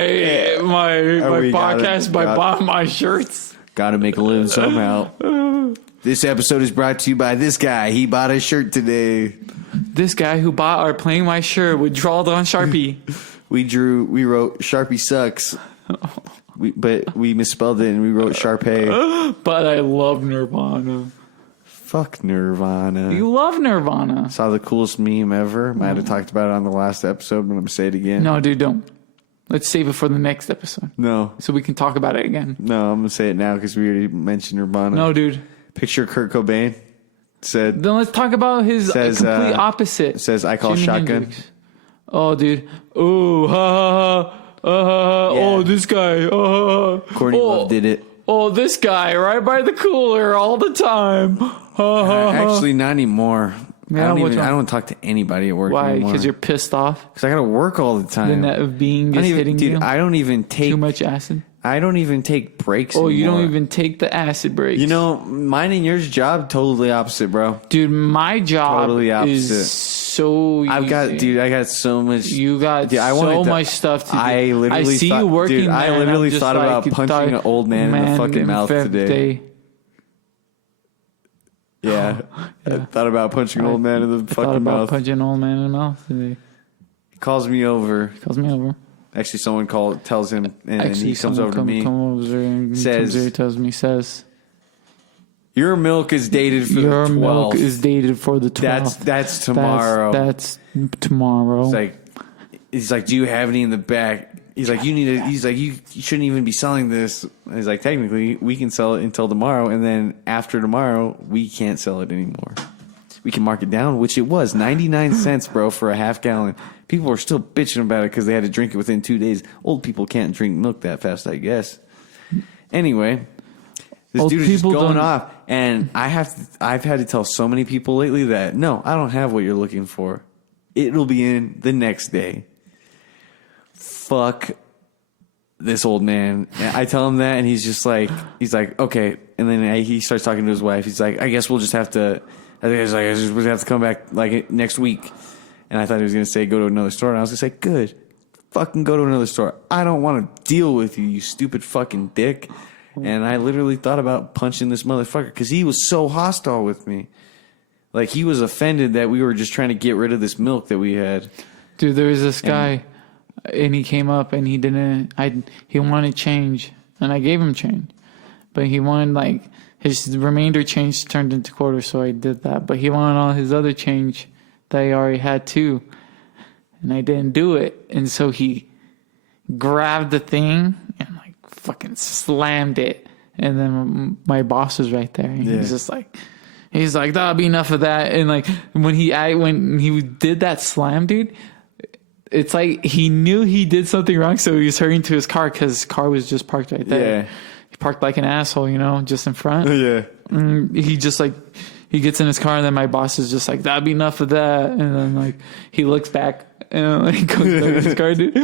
podcast by buying my shirts? Got to make a living somehow. This episode is brought to you by this guy. He bought a shirt today. This guy who bought or playing my shirt would draw it on Sharpie. We wrote Sharpie sucks. But we misspelled it and we wrote Sharpay. But I love Nirvana. Fuck Nirvana. You love Nirvana. Saw the coolest meme ever. Might have talked about it on the last episode, but I'm going to say it again. No, dude, don't. Let's save it for the next episode. No. So we can talk about it again. No, I'm going to say it now because we already mentioned Nirvana. No, dude. Picture Kurt Cobain. Then let's talk about his complete opposite. It says, I call Jimi shotgun. Hendrix. Oh, dude. Oh, ha, ha, ha. Oh, this guy. Courtney Love did it. Oh, this guy right by the cooler all the time. Actually, not anymore. Yeah, I don't talk to anybody at work Why? anymore. Because you're pissed off? Because I got to work all the time. The net of being is hitting you? I don't even take... Too much acid? I don't even take breaks anymore. You don't even take the acid breaks. You know, mine and yours job, totally opposite, bro. Dude, my job totally opposite. is so easy. I got so much... You got so much stuff to do. I see you working there, I literally thought about punching an old man in the fucking mouth today. Yeah. I thought about punching an old man in the fucking mouth. Punching an old man in the mouth today. He calls me over. Actually, someone tells him, and he comes over to me. Says, your milk is dated for the 12th. Your milk is dated for the 12th. That's tomorrow. That's tomorrow. He's like, do you have any in the back? He's like, you shouldn't even be selling this. He's like, technically, we can sell it until tomorrow, and then after tomorrow, we can't sell it anymore. We can mark it down, which it was 99 cents, bro, for a half gallon. People are still bitching about it because they had to drink it within 2 days. Old people can't drink milk that fast, I guess. Anyway, this dude is just going off, and I've had to tell so many people lately that no, I don't have what you're looking for. It'll be in the next day. Fuck this old man. And I tell him that, and he's like, okay. And then he starts talking to his wife. He's like, I guess we'll just have to. I think we'll have to come back like next week. And I thought he was going to say go to another store, and I was going to say, good, fucking go to another store. I don't want to deal with you, you stupid fucking dick. And I literally thought about punching this motherfucker because he was so hostile with me. Like, he was offended that we were just trying to get rid of this milk that we had. Dude, there was this guy, and he came up, and he wanted change, and I gave him change. But he wanted, his remainder change turned into quarters, so I did that. But he wanted all his other change that he already had too, and I didn't do it. And so he grabbed the thing and fucking slammed it. And then my boss was right there, and he's like, that'll be enough of that. And when he did that slam, dude, it's like he knew he did something wrong, so he was hurrying to his car because his car was just parked right there. Yeah. He parked like an asshole, just in front. Yeah. And he just he gets in his car, and then my boss is just like, that'd be enough of that. And then he looks back and he goes back in his car, dude.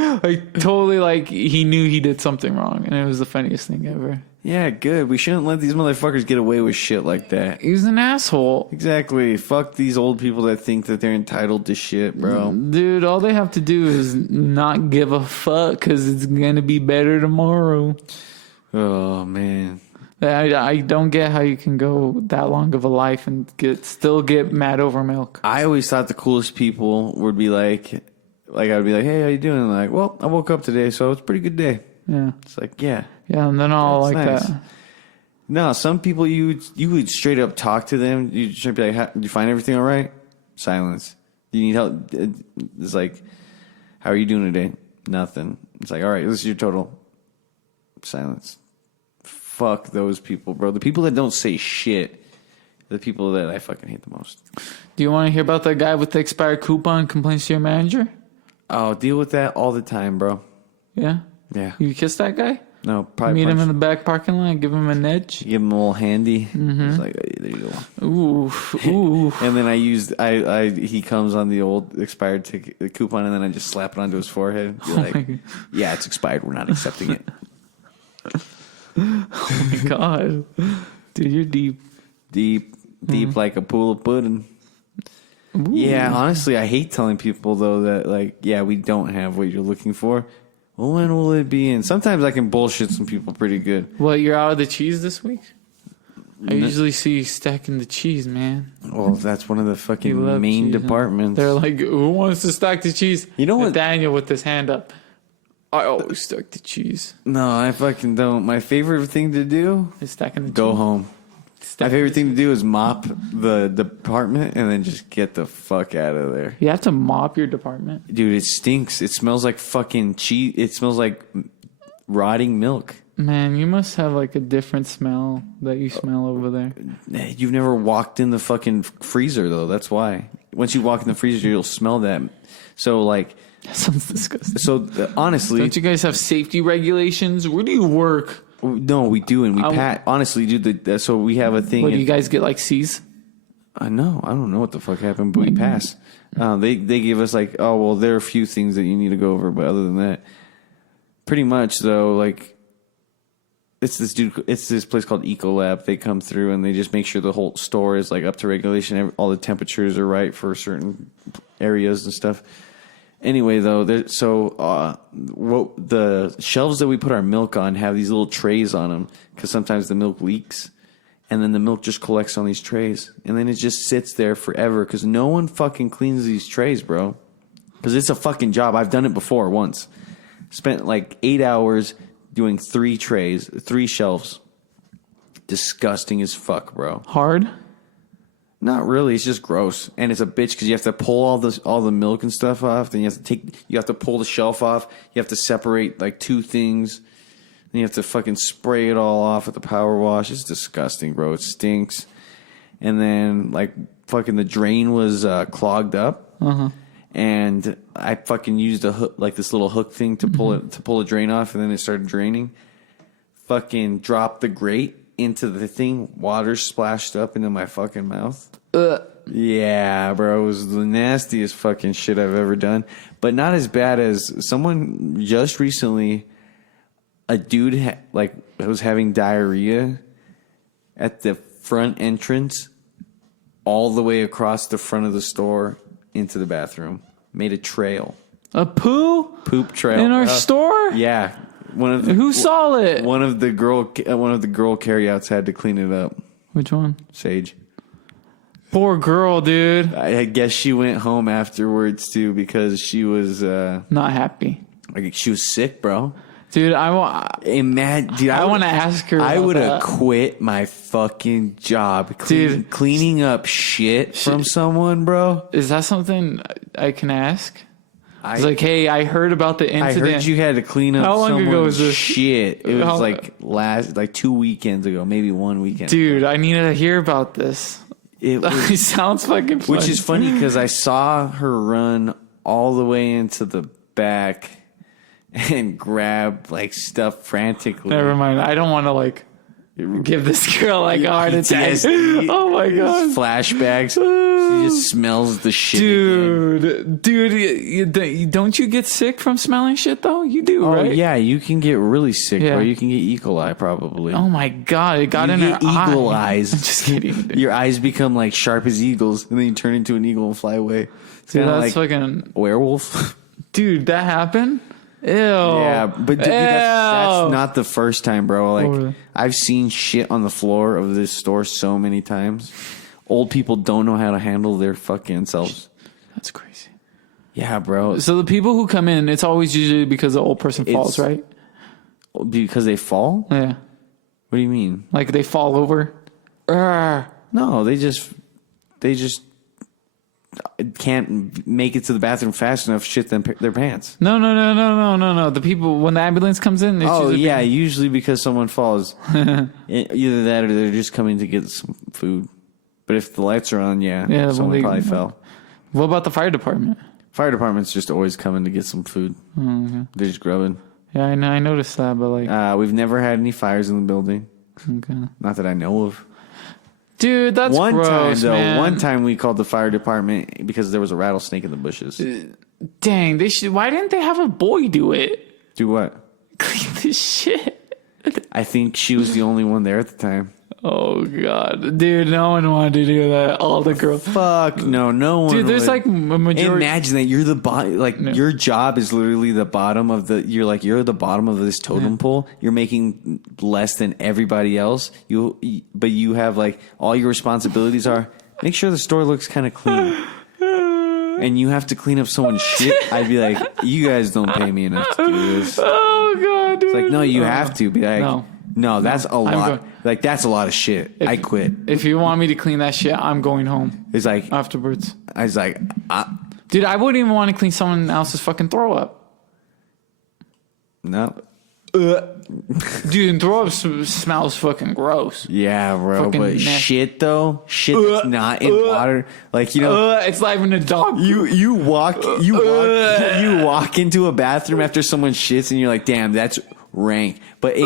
Totally he knew he did something wrong, and it was the funniest thing ever. Yeah, good. We shouldn't let these motherfuckers get away with shit like that. He was an asshole. Exactly. Fuck these old people that think that they're entitled to shit, bro. Dude, all they have to do is not give a fuck because it's gonna be better tomorrow. Oh, man. I don't get how you can go that long of a life and still get mad over milk. I always thought the coolest people would be like I'd be like, hey, how you doing? And like, well, I woke up today, so it's a pretty good day. Yeah. It's like, yeah. Yeah, and then all like nice. That. No, some people you would straight up talk to them. You should be like, did you find everything all right? Silence. Do you need help? It's like, how are you doing today? Nothing. It's like, all right, this is your total. Silence. Fuck those people, bro. The people that don't say shit are the people that I fucking hate the most. Do you want to hear about that guy with the expired coupon complains to your manager? Oh, deal with that all the time, bro. Yeah? Yeah. You kiss that guy? No, probably meet him in the back parking lot, give him a nudge. Give him a little handy. Mm-hmm. It's like, hey, there you go. Ooh. And then he comes on the old expired ticket coupon, and then I just slap it onto his forehead. Be like, yeah, it's expired. We're not accepting it. Oh my god, dude, you're deep like a pool of pudding. Ooh. Yeah, honestly, I hate telling people though that we don't have what you're looking for. Well, when will it be in? Sometimes I can bullshit some people pretty good. What, you're out of the cheese this week? I usually see you stacking the cheese, man. Well, that's one of the fucking main departments. They're like, who wants to stack the cheese? You know what? Nathaniel with his hand up. I always stack the cheese. No, I fucking don't. My favorite thing to do is stacking the cheese. Go home. My favorite thing to do is mop the department and then just get the fuck out of there. You have to mop your department? Dude, it stinks. It smells like fucking cheese. It smells like rotting milk. Man, you must have a different smell that you smell over there. You've never walked in the fucking freezer, though. That's why. Once you walk in the freezer, you'll smell that. So, that sounds disgusting. So, honestly... Don't you guys have safety regulations? Where do you work? No, we do, and we honestly, dude. So we have a thing. What, do you guys get C's? No, I don't know what the fuck happened, but we passed. They gave us like, oh, well, there are a few things that you need to go over, but other than that, pretty much though, like, it's this place called Ecolab. They come through and they just make sure the whole store is like up to regulation. All the temperatures are right for certain areas and stuff. Anyway, though, the shelves that we put our milk on have these little trays on them because sometimes the milk leaks. And then the milk just collects on these trays. And then it just sits there forever because no one fucking cleans these trays, bro. Because it's a fucking job. I've done it before once. Spent like 8 hours doing 3 trays, 3 shelves. Disgusting as fuck, bro. Hard? Not really. It's just gross. And it's a bitch because you have to pull all the milk and stuff off. Then you have to pull the shelf off. You have to separate like 2 things. Then you have to fucking spray it all off with the power wash. It's disgusting, bro. It stinks. And then, like, fucking the drain was clogged up. Uh-huh. And I fucking used a hook, like this little hook thing to pull the drain off, and then it started draining. Fucking dropped the grate into the thing. Water splashed up into my fucking mouth. Yeah, bro. It was the nastiest fucking shit I've ever done. But not as bad as someone just recently... A dude was having diarrhea at the front entrance all the way across the front of the store into the bathroom. Made a trail. A poop trail. In our store? Yeah. Who saw it? One of the girl carryouts had to clean it up. Which one? Sage. Poor girl, dude. I guess she went home afterwards too because she was not happy. Like she was sick, bro. Dude, I want to ask her. I would have quit my fucking job cleaning up shit from someone, bro. Is that something I can ask? It's like, hey, I heard about the incident. I heard you had to clean up someone's this? Shit. It was like 2 weekends ago, maybe 1 weekend. Dude, I need to hear about this. It sounds fucking funny. Which is funny because I saw her run all the way into the back and grab like stuff frantically. Never mind. I don't want to like give this girl like a heart attack. Oh my god! Flashbacks. She just smells the shit. Dude, don't you get sick from smelling shit though? You do, right? Oh yeah, you can get really sick, bro. You can get E. coli probably. Oh my god, it got in her eagle eyes. I'm just kidding. Your eyes become like sharp as eagles, and then you turn into an eagle and fly away. Dude, that's like fucking werewolf. Dude, that happened. Ew. Yeah, but dude, that's not the first time, bro. Like, I've seen shit on the floor of this store so many times. Old people don't know how to handle their fucking selves. That's crazy. Yeah, bro. So the people who come in, it's always usually because the old person falls, right? Because they fall? Yeah. What do you mean? Like they fall over? No, they just can't make it to the bathroom fast enough, shit their pants. No. The people, when the ambulance comes in, it's usually because someone falls. Either that or they're just coming to get some food. But if the lights are on, someone probably fell. What about the fire department? Fire department's just always coming to get some food. Oh, okay. They're just grubbing. Yeah, I noticed that, but like... we've never had any fires in the building. Okay. Not that I know of. Dude, that's gross, man. One time we called the fire department because there was a rattlesnake in the bushes. Dang, why didn't they have a boy do it? Do what? Clean this shit. I think she was the only one there at the time. Oh, God. Dude, no one wanted to do that. All the girls. Fuck, no one Dude, there's like a majority. Imagine that you're the bottom, your job is literally the bottom of you're the bottom of this totem pole. You're making less than everybody else. But you have like, all your responsibilities are, make sure the store looks kind of clean. And you have to clean up someone's shit. I'd be like, you guys don't pay me enough to do this. Oh, God, dude. It's like, no, you have to be like, no, that's a lot. Like, that's a lot of shit. I quit. If you want me to clean that shit, I'm going home. It's like... Afterwards. I was like... Dude, I wouldn't even want to clean someone else's fucking throw up. No. Dude, throw up smells fucking gross. Yeah, bro. Fucking but nasty. Shit, though. Shit that's not in water. Like, you know... it's like when a dog... You walk into a bathroom after someone shits and you're like, damn, that's... rank, but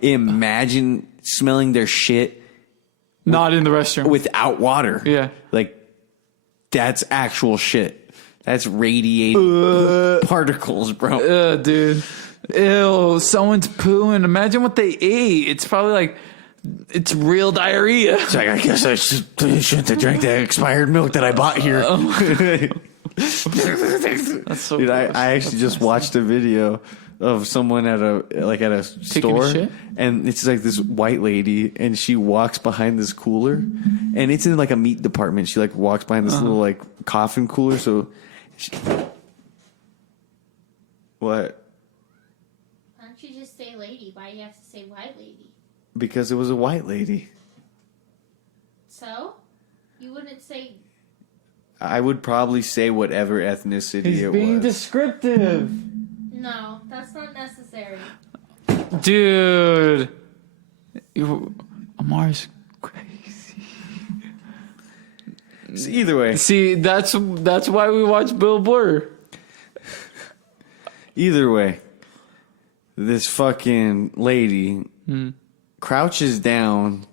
imagine smelling their shit Not in the restroom. Without water. Yeah. Like, that's actual shit. That's radiating particles, bro. Dude. Ew, someone's pooing. Imagine what they ate. It's probably like, it's real diarrhea. It's like, I guess I shouldn't have drank that expired milk that I bought here. That's so Dude, gross. I actually just watched a video of someone at a store, a shit? and it's like this white lady, and she walks behind this cooler, and it's in like a meat department. She like walks behind this little like coffin cooler. So, what? Why don't you just say lady? Why do you have to say white lady? Because it was a white lady. So? You wouldn't say... I would probably say whatever ethnicity He's it being was. descriptive. No, that's not necessary. Dude. Amar's crazy. So either way. See, that's why we watch Bill Burr. Either way. This fucking lady crouches down,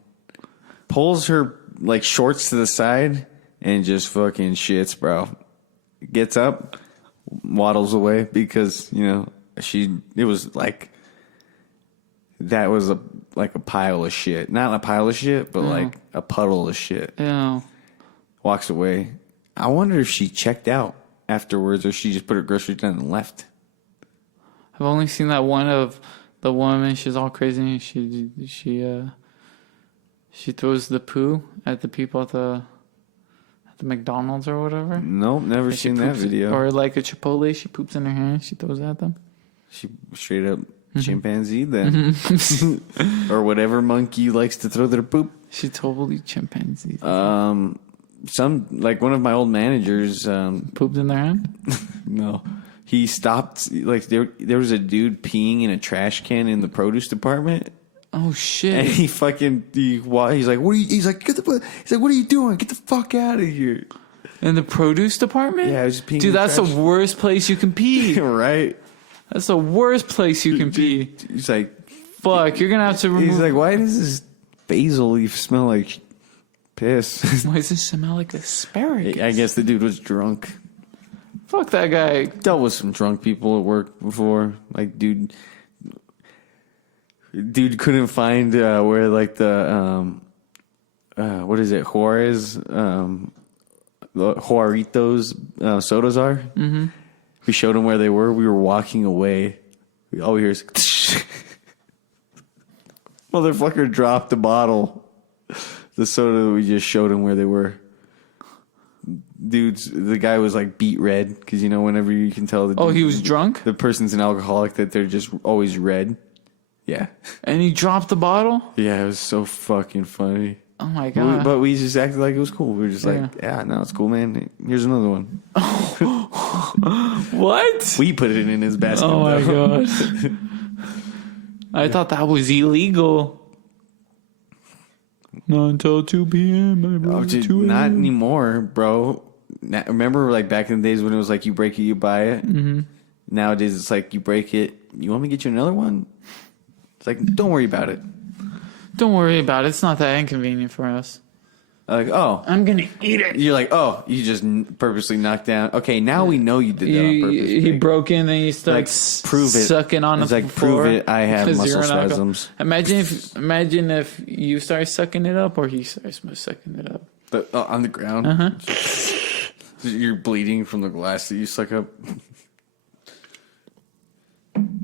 pulls her like shorts to the side, and just fucking shits, bro. Gets up, waddles away because, you know, it was like, that was like a pile of shit. Not a pile of shit, but like a puddle of shit. Yeah. Walks away. I wonder if she checked out afterwards or she just put her groceries down and left. I've only seen that one of the woman. She's all crazy. And she throws the poo at the people at the McDonald's or whatever. Nope, never seen that video. Or like a Chipotle, she poops in her hand. She throws it at them. She straight up chimpanzee then. Or whatever monkey likes to throw their poop. She totally chimpanzee. Some, like one of my old managers, Pooped in their hand? no. He stopped, like there was a dude peeing in a trash can in the produce department. Oh shit! And he's like, what are you? He's like, what are you doing? Get the fuck out of here! In the produce department? Yeah, I was peeing. Dude, that's the worst place you can pee. Right? That's the worst place you can pee. He's like, fuck, you're gonna have to remove. He's like, why does this basil leaf smell like piss? Why does this smell like asparagus? I guess the dude was drunk. Fuck that guy. Dealt with some drunk people at work before. Like, dude couldn't find where like the what is it, Juarez, the Juaritos sodas are. Mm-hmm. We showed him where they were. We were walking away. All we hear is motherfucker dropped the bottle, the soda that we just showed him where they were. Dudes, the guy was like beet red because, you know, whenever you can tell he was drunk? The person's an alcoholic, that they're just always red. Yeah. And he dropped the bottle? Yeah, it was so fucking funny. Oh my god. But we just acted like it was cool. We were just like, yeah, no, it's cool, man. Here's another one. What? We put it in his basket. Oh my god. I thought that was illegal. Not until 2 p.m. My brother, Dude, 2 not a.m. anymore, bro. Remember, like, back in the days when it was like, you break it, you buy it? Mm-hmm. Nowadays, it's like, you break it, you want me to get you another one? It's like, don't worry about it. Don't worry about it. It's not that inconvenient for us. Like, oh. I'm going to eat it. You're like, oh, you just purposely knocked down. Okay, now we know you did that on purpose. He broke in and you started prove it. sucking on It's the like, floor. prove it, I have muscle spasms. Imagine if you start sucking it up or he starts sucking it up. But on the ground? Uh-huh. You're bleeding from the glass that you suck up.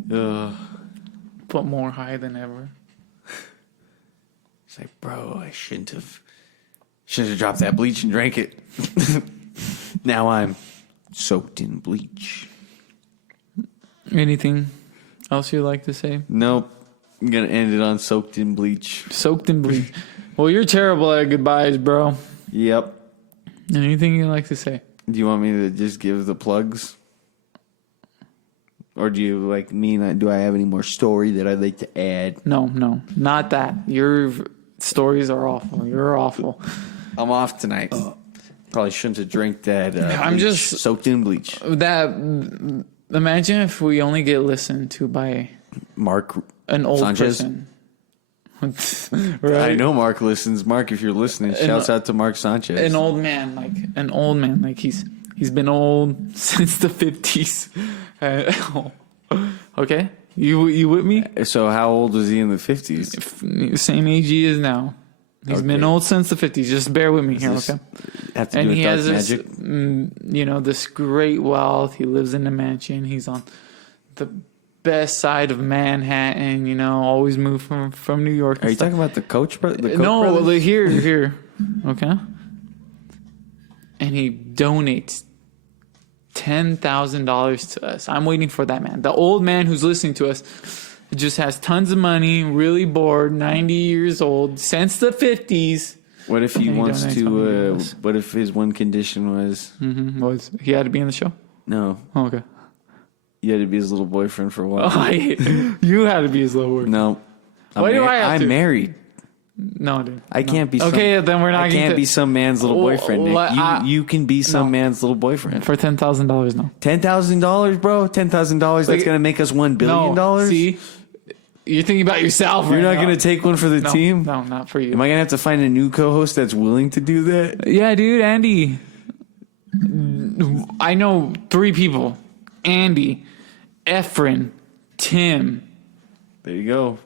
But more high than ever. It's like, bro, I shouldn't have dropped that bleach and drank it. Now I'm soaked in bleach. Anything else you'd like to say? Nope. I'm going to end it on soaked in bleach. Soaked in bleach. Well, you're terrible at goodbyes, bro. Yep. Anything you'd like to say? Do you want me to just give the plugs? Or do you like me? Do I have any more story that I'd like to add? No, not that. Your stories are awful. You're awful. I'm off tonight. Probably shouldn't have drank that. I'm just soaked in bleach. Imagine if we only get listened to by Mark an old Sanchez? person. Right? I know Mark listens. Mark, if you're listening, shouts out to Mark Sanchez. An old man, like he's been old since the 50s. Okay, you with me? So how old was he in the 50s? Same age he is now. He's been old since the 50s. Just bear with me here, okay? Have to do with dark magic? This great wealth. He lives in a mansion. He's on the best side of Manhattan. Always moved from New York. Are you talking about the Koch brothers? No, here. Okay. And he donates $10,000 to us. I'm waiting for that man. The old man who's listening to us just has tons of money, really bored, 90 years old, since the 50s. What if he wants to, what if his one condition was... Was he had to be in the show? No. Oh, okay. You had to be his little boyfriend for a while. You had to be his little boyfriend. No. Why do I have to? I'm married. No, dude. I can't be. Okay, then we're not. I can't be some man's little boyfriend. Nick. You can be some man's little boyfriend for $10,000. No, $10,000, bro. $10,000. That's gonna make us $1 billion. See, you're thinking about yourself. You're not gonna take one for the team. No, not for you. Am I gonna have to find a new co-host that's willing to do that? Yeah, dude, Andy. I know 3 people: Andy, Efren, Tim. There you go.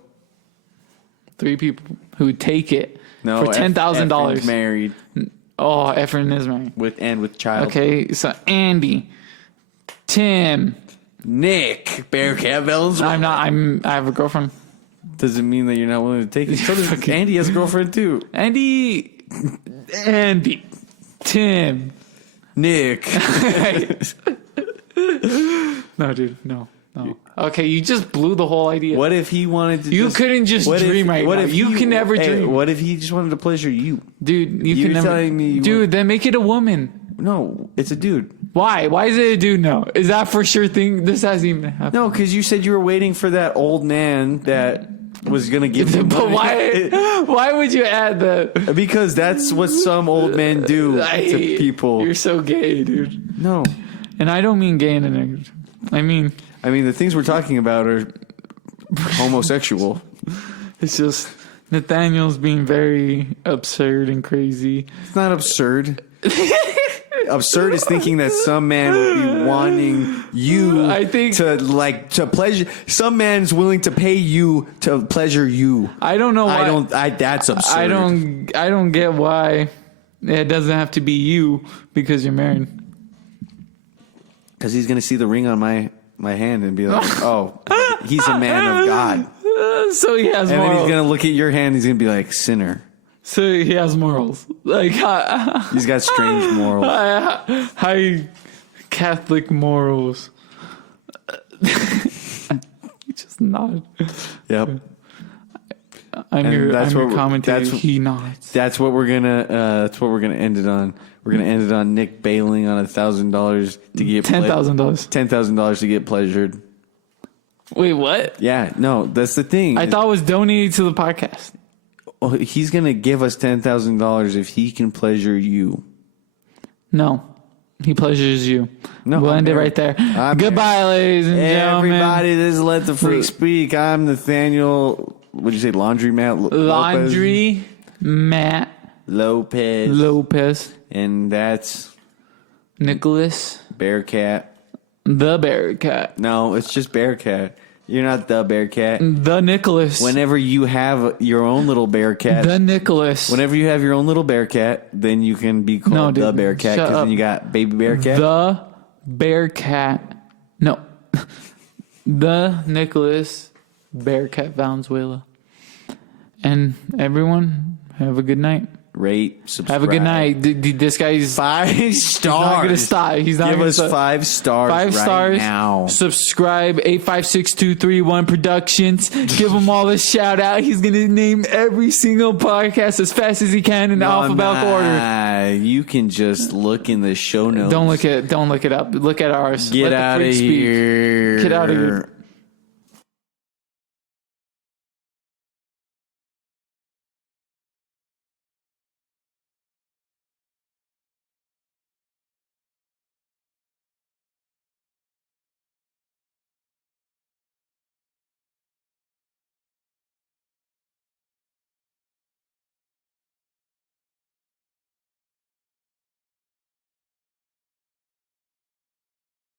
3 people who would take it for $10,000. Efren's married. Oh, Efren is married with child. Okay, so Andy, Tim, Nick, Bearcat Valenzuela. I have a girlfriend. Doesn't mean that you're not willing to take it. So does Andy has a girlfriend too. Andy, Tim, Nick. No, dude, no. Okay, you just blew the whole idea. What if he wanted to? You couldn't just dream right now. You can never dream. What if he just wanted to pleasure you, dude? You can never. Telling me, dude, then make it a woman. No, it's a dude. Why? Why is it a dude? No, is that for sure thing? This hasn't even happened. No, because you said you were waiting for that old man that was gonna give him. But why? Why would you add that? Because that's what some old men do to people. You're so gay, dude. No, and I don't mean gay in a negative. I mean, the things we're talking about are homosexual. It's just Nathaniel's being very absurd and crazy. It's not absurd. Absurd is thinking that some man would be wanting you to pleasure. Some man's willing to pay you to pleasure you. I don't know why. That's absurd. I don't get why it doesn't have to be you because you're married. Because he's going to see the ring on my hand and be like, oh, he's a man of God. So he has morals. And then he's going to look at your hand and he's going to be like, sinner. So he has morals. Like he's got strange morals. High Catholic morals. Just nod. Yep. I'm your commentator. He nods. That's what we're gonna end it on. We're gonna end it on Nick bailing on $1,000 to get $10,000. $10,000 to get pleasured. Wait, what? Yeah, no, that's the thing. I thought it was donated to the podcast. Oh, he's gonna give us $10,000 if he can pleasure you. No, he pleasures you. No, we'll end it right there. Goodbye, ladies and gentlemen. Everybody, this is Let the Freak Speak. I'm Nathaniel. What'd you say? Laundry Matt Lopez. And that's Nicholas Bearcat. The Bearcat. No, it's just Bearcat. You're not the Bearcat. The Nicholas. Whenever you have your own little Bearcat. The Nicholas. Whenever you have your own little Bearcat, then you can be called the Bearcat. Because then you got baby Bearcat. The Bearcat. No. The Nicholas Bearcat Valenzuela. And everyone, have a good night. Rate, subscribe. Have a good night. This guy's 5 stars. He's not going to stop. He's not Give gonna us stop. 5 stars. 5 stars now. Subscribe. 856-231 Productions. Give him all a shout out. He's going to name every single podcast as fast as he can in alphabetical order. You can just look in the show notes. Don't look it up. Look at ours. Get out of here. Get out of here.